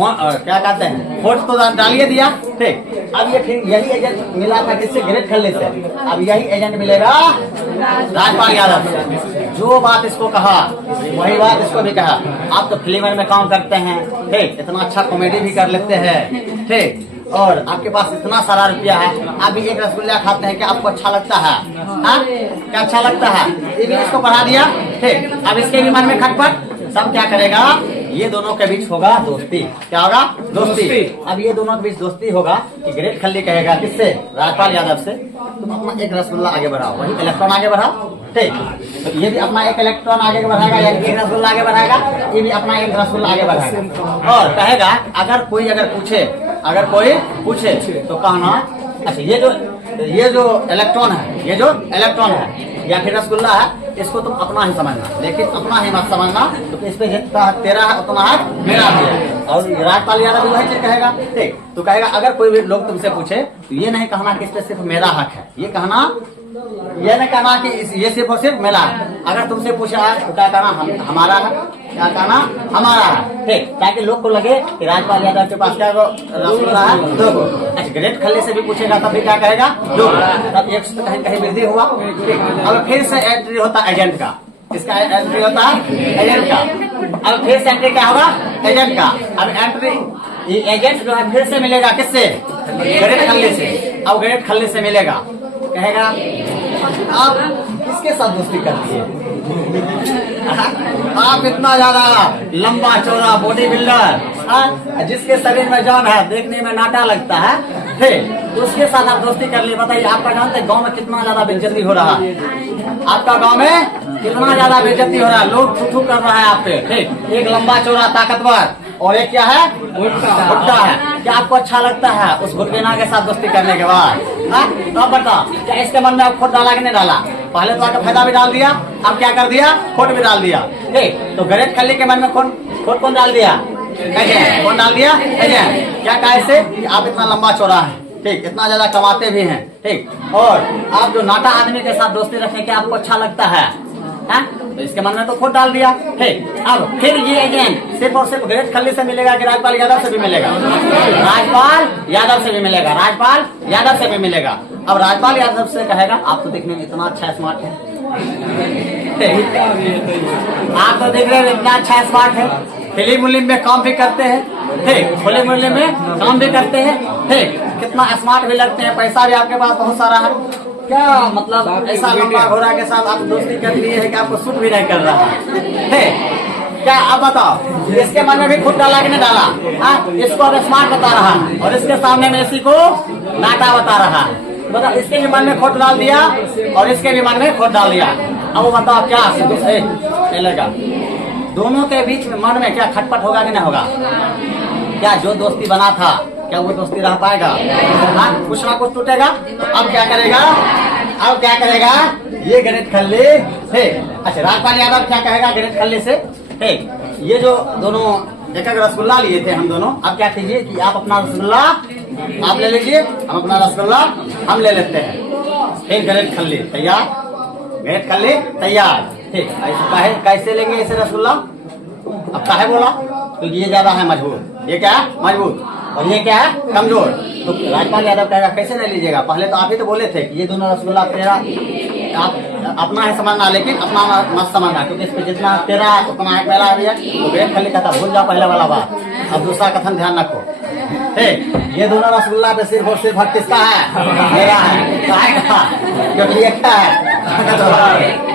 क्या कहते हैं, वोट तो डालिए दिया। ठीक, अब ये फिर यही एजेंट मिला था किससे? ग्रेट खल्ली से। अब यही एजेंट मिलेगा राजपाल यादव से। जो बात इसको कहा वही बात इसको भी कहा। आप तो फिल्म में काम करते हैं, ठीक, इतना अच्छा कॉमेडी भी कर लेते हैं, ठीक, और आपके पास इतना सारा रुपया है, आप भी एक रसगुल्ला खाते हैं, क्या आपको अच्छा लगता है? हाँ, क्या अच्छा लगता है? ये भी इसको बढ़ा दिया। ठीक, अब इसके भी मन में खटपट, सब क्या करेगा? ये दोनों के बीच होगा दोस्ती। क्या होगा? दोस्ती। अब ये दोनों के बीच दोस्ती होगा कि ग्रेट खल्ली कहेगा किससे? राजपाल यादव से, तुम अपना एक रसगुल्ला आगे बढ़ाओ, वही इलेक्ट्रॉन आगे बढ़ाओ। ठीक, तो ये भी अपना एक इलेक्ट्रॉन आगे बढ़ाएगा, यानी एक रसगुल्ला आगे बढ़ाएगा, ये भी अपना एक रसगुल्ला आगे बढ़ाएगा। और कहेगा अगर कोई पूछे तो कहना, अच्छा ये जो इलेक्ट्रॉन है या फिर रसगुल्ला है, इसको तुम अपना ही समझना, लेकिन अपना ही मत समझना, तो इस पे जितना तेरा है उतना है मेरा भी है। और राजपाल यादव भी वही चीज कहेगा। ठीक, तो कहेगा अगर कोई भी लोग तुमसे पूछे तो ये नहीं कहना कि इस पे सिर्फ मेरा हक है, ये नहीं कहना कि ये सिर्फ और सिर्फ मेरा है। अगर तुमसे पूछा है तो क्या कहना? हमारा है। क्या कहना? हमारा है। ठीक, ताकि लोग को लगे कि राजपाल यादव के पास क्या रसगुल्ला है? 2 गो। अच्छा, ग्रेट खल्ली से भी पूछेगा तब भी क्या कहेगा? 2 गो। तब 1 से कहीं कहीं वृद्धि हुआ। ठीक, अब फिर से एंट्री होता एजेंट का। किसका एंट्री होता है? एजेंट का। अब फिर से एंट्री क्या होगा एजेंट का। अब एंट्री ये एजेंट जो है फिर से मिलेगा किससे गणेश खल्ली से। अब गणेश खल्ली से मिलेगा कहेगा आप किसके साथ दोस्ती करती है आप इतना ज्यादा लंबा चौड़ा बॉडी बिल्डर जिसके शरीर में जान है देखने में नाटा लगता है तो उसके साथ आप दोस्ती कर लिए। बताइए आपका जानते गांव में कितना ज्यादा बेइज्जती हो रहा है। आपका गांव में कितना ज्यादा बेइज्जती हो रहा है। लोग थू कर रहा है आप पे। ठीक एक लंबा चौड़ा ताकतवर और एक क्या है गुट्टा है। क्या आपको अच्छा लगता है उस गुटकेना के साथ दोस्ती करने के बाद? तो अब बताओ क्या इसके मन में आप खोट डाला कि नहीं डाला? पहले तो आपका फायदा भी डाल दिया अब क्या कर दिया खोट भी डाल दिया। ठीक तो गणेश खल्ली के मन में खोट कौन डाल दिया कौन डाल दिया क्या कैसे आप इतना लंबा चौड़ा है ठीक इतना ज्यादा कमाते भी हैं ठीक और आप जो नाटा आदमी के साथ दोस्ती रखें क्या आपको अच्छा लगता है तो इसके मन में तो खोट डाल दिया। ठीक अब फिर ये एजेंट सिर्फ और सिर्फ गणेश खल्ली से मिलेगा कि राजपाल यादव से भी मिलेगा? राजपाल यादव से भी मिलेगा। राजपाल यादव से भी मिलेगा। अब राजपाल यादव से कहेगा आप तो देखने में इतना अच्छा स्मार्ट है आप तो देख रहे हैं इतना अच्छा स्मार्ट है फिल्म उलिम में काम भी करते हैं ठीक फिल्म उलिम में काम भी करते हैं ठीक कितना स्मार्ट भी लगते हैं पैसा भी आपके पास बहुत सारा है। क्या मतलब ऐसा लंबा घोड़ा के साथ आप दोस्ती कर लिए है कि आपको सूट भी नहीं कर रहा है क्या आप बताओ इसके मन में भी खुद डाला कि नहीं डाला? इसको अब स्मार्ट बता रहा है और इसके सामने में इसी को नाटा बता रहा है। बताओ इसके भी मन में खोट डाल दिया और इसके भी मन में खोट डाल दिया। अब वो बताओ क्या चलेगा दोनों के बीच में मन में क्या खटपट होगा कि नहीं होगा? क्या जो दोस्ती बना था क्या वो दोस्ती रह पाएगा? कुछ ना कुछ टूटेगा। तो अब क्या करेगा ये गणेश खल्ली ठीक। अच्छा राजपाल यादव क्या कहेगा गणेश खल्ली से ठीक ये जो दोनों एक रसगुल्ला लिए थे हम दोनों अब क्या कीजिए कि आप अपना रसगुल्ला आप ले लीजिए हम अपना रसगुल्ला हम ले लेते हैं। ठीक गणेश खल्ली तैयार गणेश खल्ली तैयार ठीक ऐसे कैसे लेंगे इसे रसगुल्ला? अब काहे बोला तो ये ज्यादा है मजबूत ये क्या है मजबूत और ये क्या है कमजोर। तो राजपाल यादव कहेगा कैसे नहीं लीजिएगा? पहले तो आप ही तो बोले थे कि ये दोनों रसगुल्ला तेरा आप अपना है समझना लेकिन अपना मत समझना क्योंकि इस पे जितना तेरा उतना है मेरा है तो गणेश खल्ली कहता भूल जाओ पहले वाला बात। अब दूसरा कथन ध्यान रखो ठीक ये दोनों रसगुल्ला पे सिर्फ और सिर्फ किसका है मेरा है क्योंकि एक है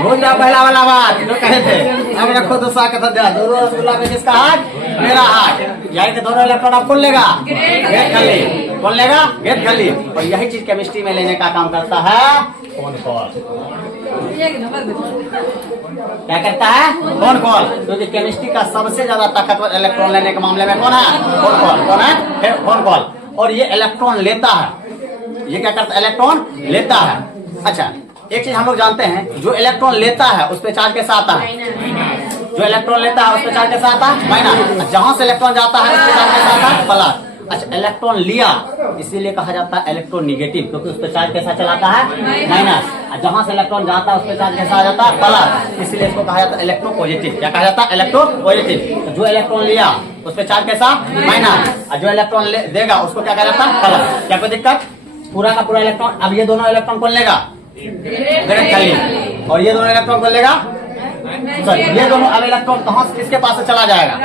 भूल जाओ पहला वाला बात जो कहे थे। अब रखो दूसरा कथन ध्यान दोनों रसगुल्ला पे किसका हाथ मेरा हाथ यानी कि दोनों इलेक्ट्रॉन आप कौन लेगा गणेश खल्ली कौन लेगा गणेश खल्ली। और यही चीज केमिस्ट्री में लेने का काम करता है फोन कॉल। क्या करता है फोन कॉल क्योंकि केमिस्ट्री का सबसे ज्यादा ताकतवर इलेक्ट्रॉन लेने के मामले में कौन है फोन कॉल। कौन है फोन कॉल और ये इलेक्ट्रॉन लेता है ये क्या करता है इलेक्ट्रॉन लेता है। अच्छा एक चीज हम लोग जानते हैं जो इलेक्ट्रॉन लेता है उस पे चार्ज कैसा आता है जो इलेक्ट्रॉन लेता है उस पे चार्ज कैसा आता है माइनस। जहां से इलेक्ट्रॉन जाता है उस पे चार्ज कैसा आता है प्लस। अच्छा इलेक्ट्रॉन लिया इसीलिए कहा जाता है इलेक्ट्रॉन निगेटिव क्योंकि उस पे चार्ज कैसा चलाता है माइनस। जहां से इलेक्ट्रॉन जाता है उस पे चार्ज कैसा आ जाता है प्लस इसलिए इसको कहा जाता है इलेक्ट्रो पॉजिटिव। क्या कहा जाता है इलेक्ट्रो पॉजिटिव। तो जो इलेक्ट्रॉन लिया उस पे चार्ज कैसा माइनस और जो इलेक्ट्रॉन देगा उसको क्या कहा जाता है प्लस। क्या कोई दिक्कत? पूरा का पूरा इलेक्ट्रॉन अब ये दोनों इलेक्ट्रॉन कौन लेगा गणेश खल्ली और ये दोनों इलेक्ट्रॉन कौन लेगा सॉरी ये दोनों अब इलेक्ट्रॉन कहाँ किसके पास से चला जाएगा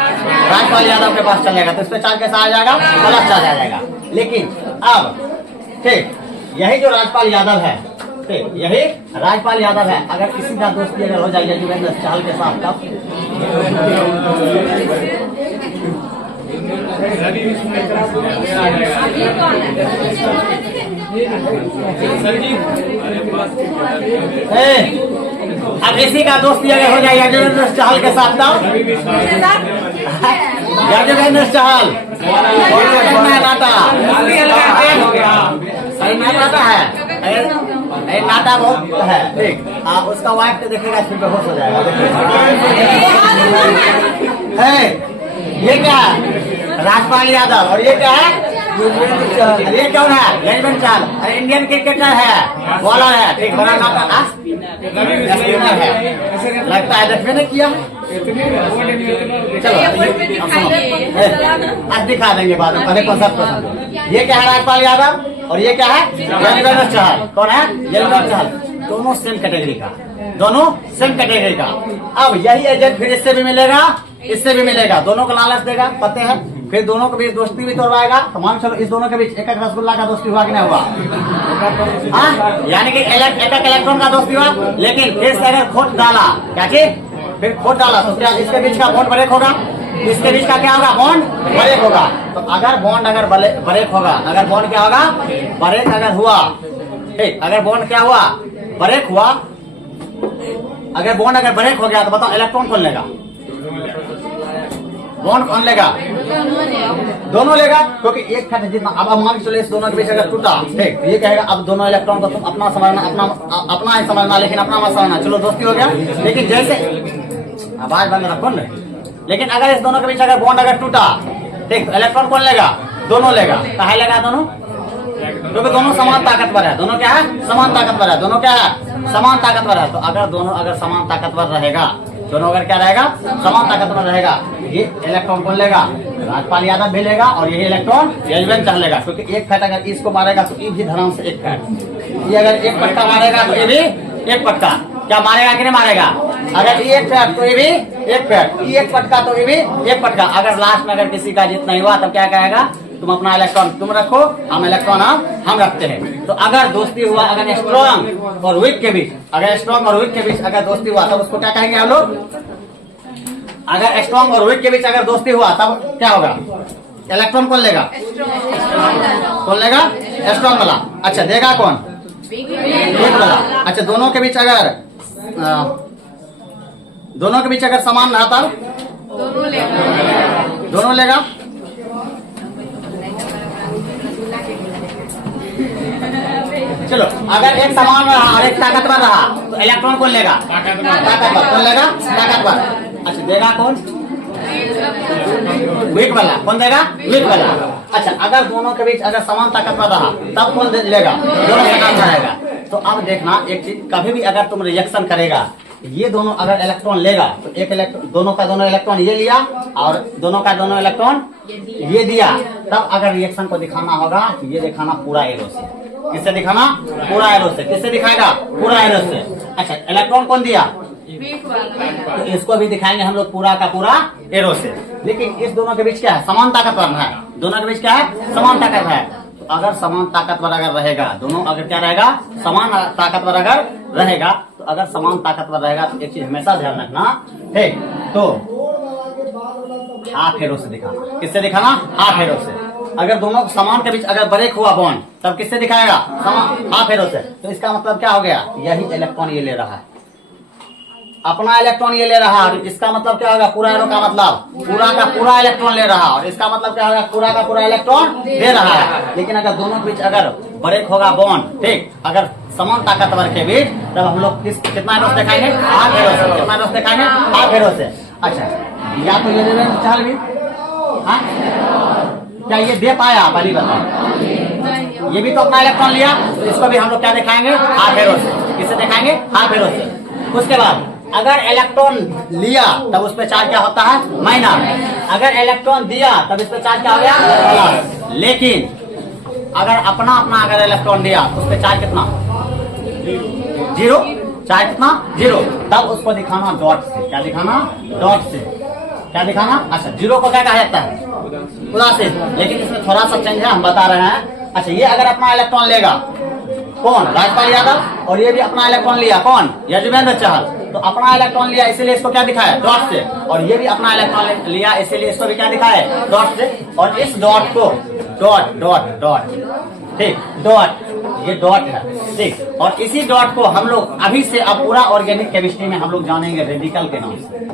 राजपाल यादव के पास चलेगा तो इस पे चार्ज कैसा आ जाएगा प्लस चार्ज आ जाएगा। लेकिन अब ठीक यही जो राजपाल यादव है ठीक यही राजपाल यादव है अगर किसी का दोस्ती अगर हो जाएगा युगेंद्र चहल के साथ तब अब इसी का दोस्ती अगर हो जाएगा युगेंद्र चहल के साथ तब युगेंद्र चहल नाटा है नाटा बहुत है ठीक उसका वाइफ तो देखेगा फिर बेहोश हो जाएगा। है ये क्या राजपाल यादव और ये क्या है ये कौन है युगेंद्र चहल इंडियन क्रिकेटर है बॉलर है ठीक बड़ा नाटा है लगता है देखने नहीं किया चलो आज दिखा देंगे बाद में पहले 50%। ये क्या है राजपाल यादव और ये क्या है युगेंद्र चहल। कौन है युगेंद्र चहल दोनों सेम कैटेगरी का दोनों सेम कैटेगरी का। अब यही एजेंट फिर इससे भी मिलेगा इससे भी मिलेगा, दोनों को लालच देगा, पते हैं। फिर दोनों के बीच दोस्ती भी तोड़वाएगा, तो मान चलो इस दोनों के बीच एक एक रसगुल्ला का दोस्ती हुआ कि नहीं हुआ? हाँ, यानी कि एक एक इलेक्ट्रॉन का दोस्ती हुआ। लेकिन फिर से अगर खोट डाला, क्या चीज? फिर खोट डाला तो क्या इसके बीच का बॉन्ड ब्रेक होगा? इसके बीच का क्या होगा? बॉन्ड ब्रेक होगा। तो अगर बॉन्ड अगर ब्रेक होगा, अगर बॉन्ड क्या होगा? ब्रेक अगर हुआ, ठीक, अगर बॉन्ड क्या हुआ? ब्रेक हुआ। अगर बॉन्ड अगर ब्रेक हो गया तो बताओ इलेक्ट्रॉन कौन लेगा? बॉन्ड कौन लेगा? दोनों लेगा, क्योंकि एक फैट जितना। अब मान के चलो इस दोनों के बीच अगर टूटा, ठीक, ये कहेगा अब दोनों इलेक्ट्रॉन को तुम अपना समझना, अपना ही समझना, लेकिन अपना मत समझना। चलो दोस्ती हो गया। लेकिन जैसे आवाज बंद रखो ना। लेकिन अगर इस दोनों के बीच अगर बॉन्ड अगर टूटा, ठीक, तो इलेक्ट्रॉन कौन लेगा? दोनों लेगा। कहा लेगा? दोनों, क्योंकि दोनों समान ताकतवर है। दोनों क्या है? समान ताकतवर है। दोनों क्या है? समान ताकतवर है। तो अगर दोनों अगर समान ताकतवर रहेगा, दोनों अगर क्या रहेगा? समान ताकतवर रहेगा, ये इलेक्ट्रॉन कौन लेगा? राजपाल यादव भी लेगा, और यही इलेक्ट्रॉन यजवेंद्र चहल लेगा। क्योंकि एक फैट अगर इसको मारेगा तो ये भी धराम से एक फैट, ये अगर एक पटका मारेगा तो ये भी एक पटका। क्या मारेगा कि नहीं मारेगा? अगर ये एक फैट तो ये भी एक फैट, ये एक पटका तो ये भी एक पटका। अगर लास्ट में अगर किसी का जीत नहीं हुआ तब क्या कहेगा? तुम अपना इलेक्ट्रॉन तुम रखो, हम इलेक्ट्रॉन हम रखते हैं। तो अगर दोस्ती हुआ, अगर स्ट्रॉन्ग और वीक के बीच, अगर स्ट्रॉन्ग और वीक के बीच अगर दोस्ती हुआ तब उसको क्या कहेंगे हम लोग? अगर स्ट्रॉन्ग और वीक के बीच अगर दोस्ती हुआ तब क्या होगा? इलेक्ट्रॉन कौन लेगा? कौन लेगा? स्ट्रॉन्ग वाला। अच्छा, देगा कौन? वीक वाला। अच्छा, दोनों के बीच अगर समान रहा तब दोनों लेगा। चलो, अगर एक समान रहा और एक ताकतवर रहा तो इलेक्ट्रॉन कौन लेगा? ताकतवर। कौन लेगा? ताकतवर। अच्छा, देगा कौन? वीक वाला। कौन देगा? वीक वाला। अच्छा, अगर दोनों के बीच अगर समान ताकतवर रहा तब कौन लेगा? दोनों समान रहेगा। तो अब देखना एक चीज, कभी भी अगर तुम रिएक्शन करेगा, ये दोनों अगर इलेक्ट्रॉन लेगा तो एक इलेक्ट्रॉन, दोनों का दोनों इलेक्ट्रॉन ये लिया और दोनों का दोनों इलेक्ट्रॉन ये दिया, तब अगर रिएक्शन को दिखाना होगा तो ये दिखाना पूरा एरो से। किससे दिखाना? पूरा एरो से। किससे दिखाएगा? पूरा एरो से। अच्छा, इलेक्ट्रॉन कौन दिया? तो इसको भी दिखाएंगे हम लोग पूरा का पूरा एरो से। लेकिन इस दोनों के बीच क्या है? समान ताकतवर है। दोनों के बीच क्या है? समान ताकत है। तो अगर समान ताकतवर अगर रहेगा, दोनों अगर क्या रहेगा? समान ताकतवर अगर रहेगा, तो अगर समान ताकतवर रहेगा तो एक चीज हमेशा ध्यान रखना है, तो हाफ एरो से दिखाना। किससे दिखाना? हाफ एरो से। अगर दोनों समान के बीच अगर ब्रेक हुआ बॉन्ड तब किससे दिखाएगा? समान, हाफ एरो से। तो इसका मतलब क्या हो गया? यही इलेक्ट्रॉन ये ले रहा है, अपना इलेक्ट्रॉन ये ले रहा है। इसका मतलब क्या होगा? पूरा एरो का मतलब पूरा का पूरा इलेक्ट्रॉन ले रहा है, और इसका मतलब क्या होगा? पूरा का पूरा इलेक्ट्रॉन दे रहा है। लेकिन अगर दोनों के बीच अगर ब्रेक होगा बॉन्ड, ठीक, अगर समान ताकतवर के बीच, तब हम लोग कितना एरो से दिखाएंगे? हाफ एरो से। कितना एरो से दिखाएंगे? हाफ एरो से। अच्छा, या तो ये चल भी, हाँ, क्या ये दे पाया? पहली बताओ, ये भी तो अपना इलेक्ट्रॉन लिया, तो इसको भी हम लोग क्या दिखाएंगे? हाफ एरो से। किससे दिखाएंगे? हाफ एरो से। उसके बाद अगर इलेक्ट्रॉन लिया तब उस पर चार्ज क्या होता है? माइनस। अगर इलेक्ट्रॉन दिया तब इस पर चार्ज क्या हो गया? प्लस। लेकिन अगर अपना अपना अगर इलेक्ट्रॉन दिया तो उस पर चार्ज कितना? जीरो। चार्ज कितना? जीरो। तब उसको दिखाना डॉट से। क्या दिखाना? डॉट से। क्या दिखाना? अच्छा, जीरो को क्या कहा जाता है? प्लस से। लेकिन इसमें थोड़ा सा चेंज है, हम बता रहे हैं। अच्छा, ये अगर अपना इलेक्ट्रॉन लेगा, कौन? राजपाल यादव, और ये भी अपना इलेक्ट्रॉन लिया, कौन? यजवेंद्र चहल। तो अपना इलेक्ट्रॉन लिया इसीलिए इसको क्या दिखाया? डॉट से। और ये भी अपना इलेक्ट्रॉन लिया इसीलिए इसको भी क्या दिखाया? डॉट से। और इस dot co dot dot dot, ठीक, डॉट, ये डॉट है, ठीक। और इसी डॉट को हम लोग अभी से अब पूरा ऑर्गेनिक केमिस्ट्री में हम लोग जानेंगे रेडिकल के नाम से।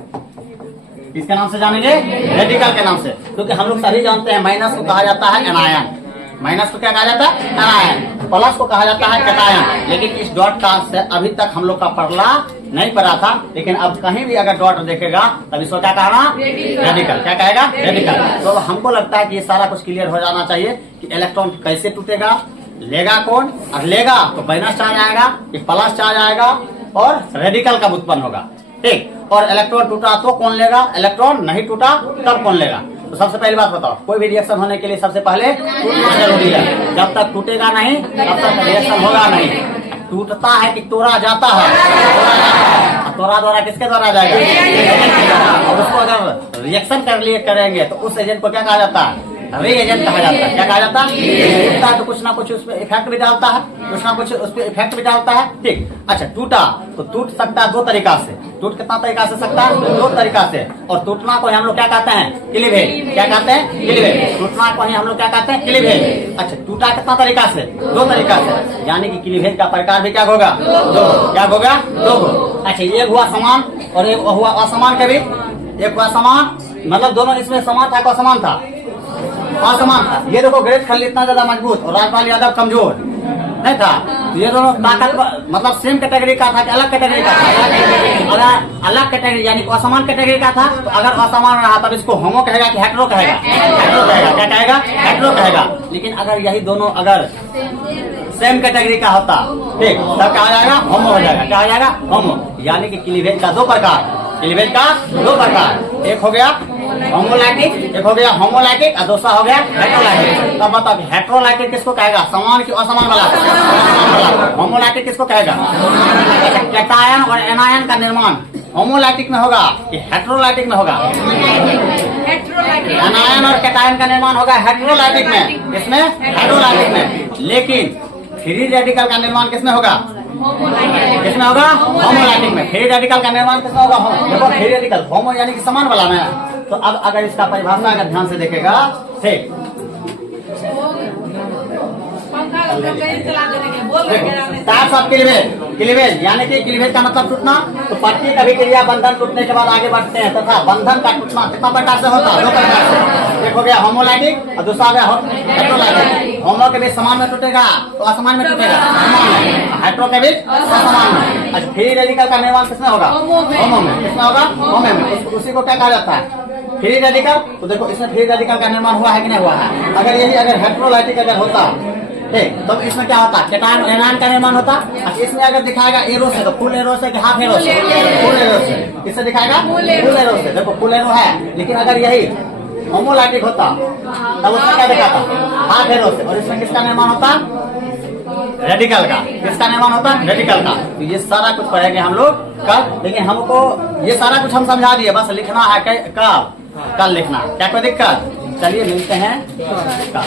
किसके नाम से जानेंगे? रेडिकल के नाम से। क्योंकि हम लोग सभी जानते हैं माइनस को कहा जाता है एनायन, माइनस को क्या कहा जाता है? एनायन। प्लस को कहा जाता है कैटायन। लेकिन इस डॉट का से अभी तक हम लोग का पढ़ला नहीं पढ़ा था, लेकिन अब कहीं भी अगर डॉट देखेगा तब इसको क्या कहना? रेडिकल। क्या कहेगा? रेडिकल। तो हमको लगता है कि ये सारा कुछ क्लियर हो जाना चाहिए कि इलेक्ट्रॉन कैसे टूटेगा, लेगा कौन, और लेगा तो माइनस चार्ज आएगा, प्लस चार्ज आएगा, और रेडिकल कब उत्पन्न होगा, ठीक। और इलेक्ट्रॉन टूटा तो कौन लेगा, इलेक्ट्रॉन नहीं टूटा तब कौन लेगा। तो सबसे पहली बात बताओ, कोई भी रिएक्शन होने के लिए सबसे पहले टूटना जरूरी है। जब तक टूटेगा नहीं तब तक रिएक्शन होगा नहीं। टूटता है कि तोड़ा जाता है? दोहरा दोहरा किसके द्वारा जाएगा? और उसको अगर रिएक्शन कर लिए करेंगे तो उस एजेंट को क्या कहा जाता है? री एजेंट कहा जाता है। क्या कहा जाता है? टूटता है तो कुछ ना कुछ उस पर इफेक्ट भी डालता है, कुछ ना कुछ उस पर इफेक्ट भी डालता है। ठीक, अच्छा टूटा तो टूट सकता है दो तरीका से। टूट कितना तरीका से सकता है? दो तरीका से। और टूटना को हम लोग क्या कहते हैं? क्लीवेज। क्या कहते हैं? क्लीवेज। टूटना को हम लोग क्या कहते हैं? क्लीवेज। अच्छा टूटा कितना तरीका से? दो तरीका से, यानी कि क्लीवेज का प्रकार भी क्या होगा? दो। क्या होगा? दो। अच्छा एक हुआ समान और एक हुआ असमान के भी। एक हुआ समान मतलब दोनों इसमें समान था, असमान था? असमान था। ये देखो ग्रेट खलील इतना ज्यादा मजबूत और राजपाल यादव कमजोर नहीं था। तो ये दोनों ताकत मतलब सेम कैटेगरी का था कि अलग कैटेगरी का था? अगर अलग कैटेगरी यानी असमान कैटेगरी का था तो अगर असमान रहा तब इसको होमो कहेगा कि हेट्रो कहेगा? हेट्रो कहेगा। क्या कहेगा? हेट्रो कहेगा। लेकिन अगर यही दोनों अगर सेम कैटेगरी का होता, ठीक, तब क्या हो जाएगा? होमो हो जाएगा। क्या हो जाएगा? होमो। यानी कि क्लीवेज का दो प्रकार, क्लीवेज का दो प्रकार, एक हो गया होमोलाइटिक, एक हो गया होमोलाइटिक और दूसरा हो गया हेट्रोलाइटिक। तब बताओ हेट्रोलाइटिक किसको कहेगा? समान की असमान वाला? होमोलाइटिक किसको कहेगा? कैटायन और एनायन का निर्माण होमोलाइटिक में होगा कि हेट्रोलाइटिक में होगा? एनायन और कैटायन का निर्माण होगा हेट्रोलाइटिक में। किसमें? हेट्रोलाइटिक में। लेकिन फ्री रेडिकल का निर्माण किसमें होगा? किसमें होगा? होमोलाइटिक में। फ्री रेडिकल का निर्माण किसमें होगा? देखो फ्री रेडिकल होमो यानी कि समान वाला में। तो अब अगर इसका परिभाषा अगर ध्यान से देखेगा, ठीक, टाइप्स ऑफ क्लीवेज। क्लीवेज यानी कि क्लीवेज का मतलब टूटना। तो पट्टी कभी क्रिया बंधन टूटने के बाद आगे बढ़ते हैं तथा बंधन का टूटना कितना प्रकार से होता है? दो प्रकार से। एक हो गया होमोलाइटिक और दूसरा हो गया हेट्रोलाइटिक। होमो के बीच समान में टूटेगा तो असमान में टूटेगा, समान में। हेट्रो के बीच असमान में। अच्छा फ्री रेडिकल का निर्माण किसमें होगा? होमो में। किसमें होगा? होमो में। उसी को क्या कहा जाता है? Free radical. तो देखो इसमें फ्री रेडिकल का निर्माण हुआ है कि नहीं हुआ है? अगर यही अगर हेट्रोलाइटिक अगर होता, ठीक, तो इसमें क्या होता? कैटायन और एनायन का निर्माण होता। अच्छा इसमें अगर दिखाएगा एरो से तो फुल एरो से कि हाफ एरो से? फुल एरो से। किससे दिखाएगा? फुल एरो से। देखो फुल एरो है। लेकिन अगर यही होमोलाइटिक होता तब उसमें क्या दिखाता? हाफ एरो से। और इसमें किसका निर्माण होता? रेडिकल का। किसका निर्माण होता? रेडिकल का। तो ये सारा कुछ पढ़ेंगे हम लोग कल। लेकिन हमको ये सारा कुछ हम समझा दिए, बस लिखना है कल लिखना। क्या कोई दिक्कत? चलिए मिलते हैं कल।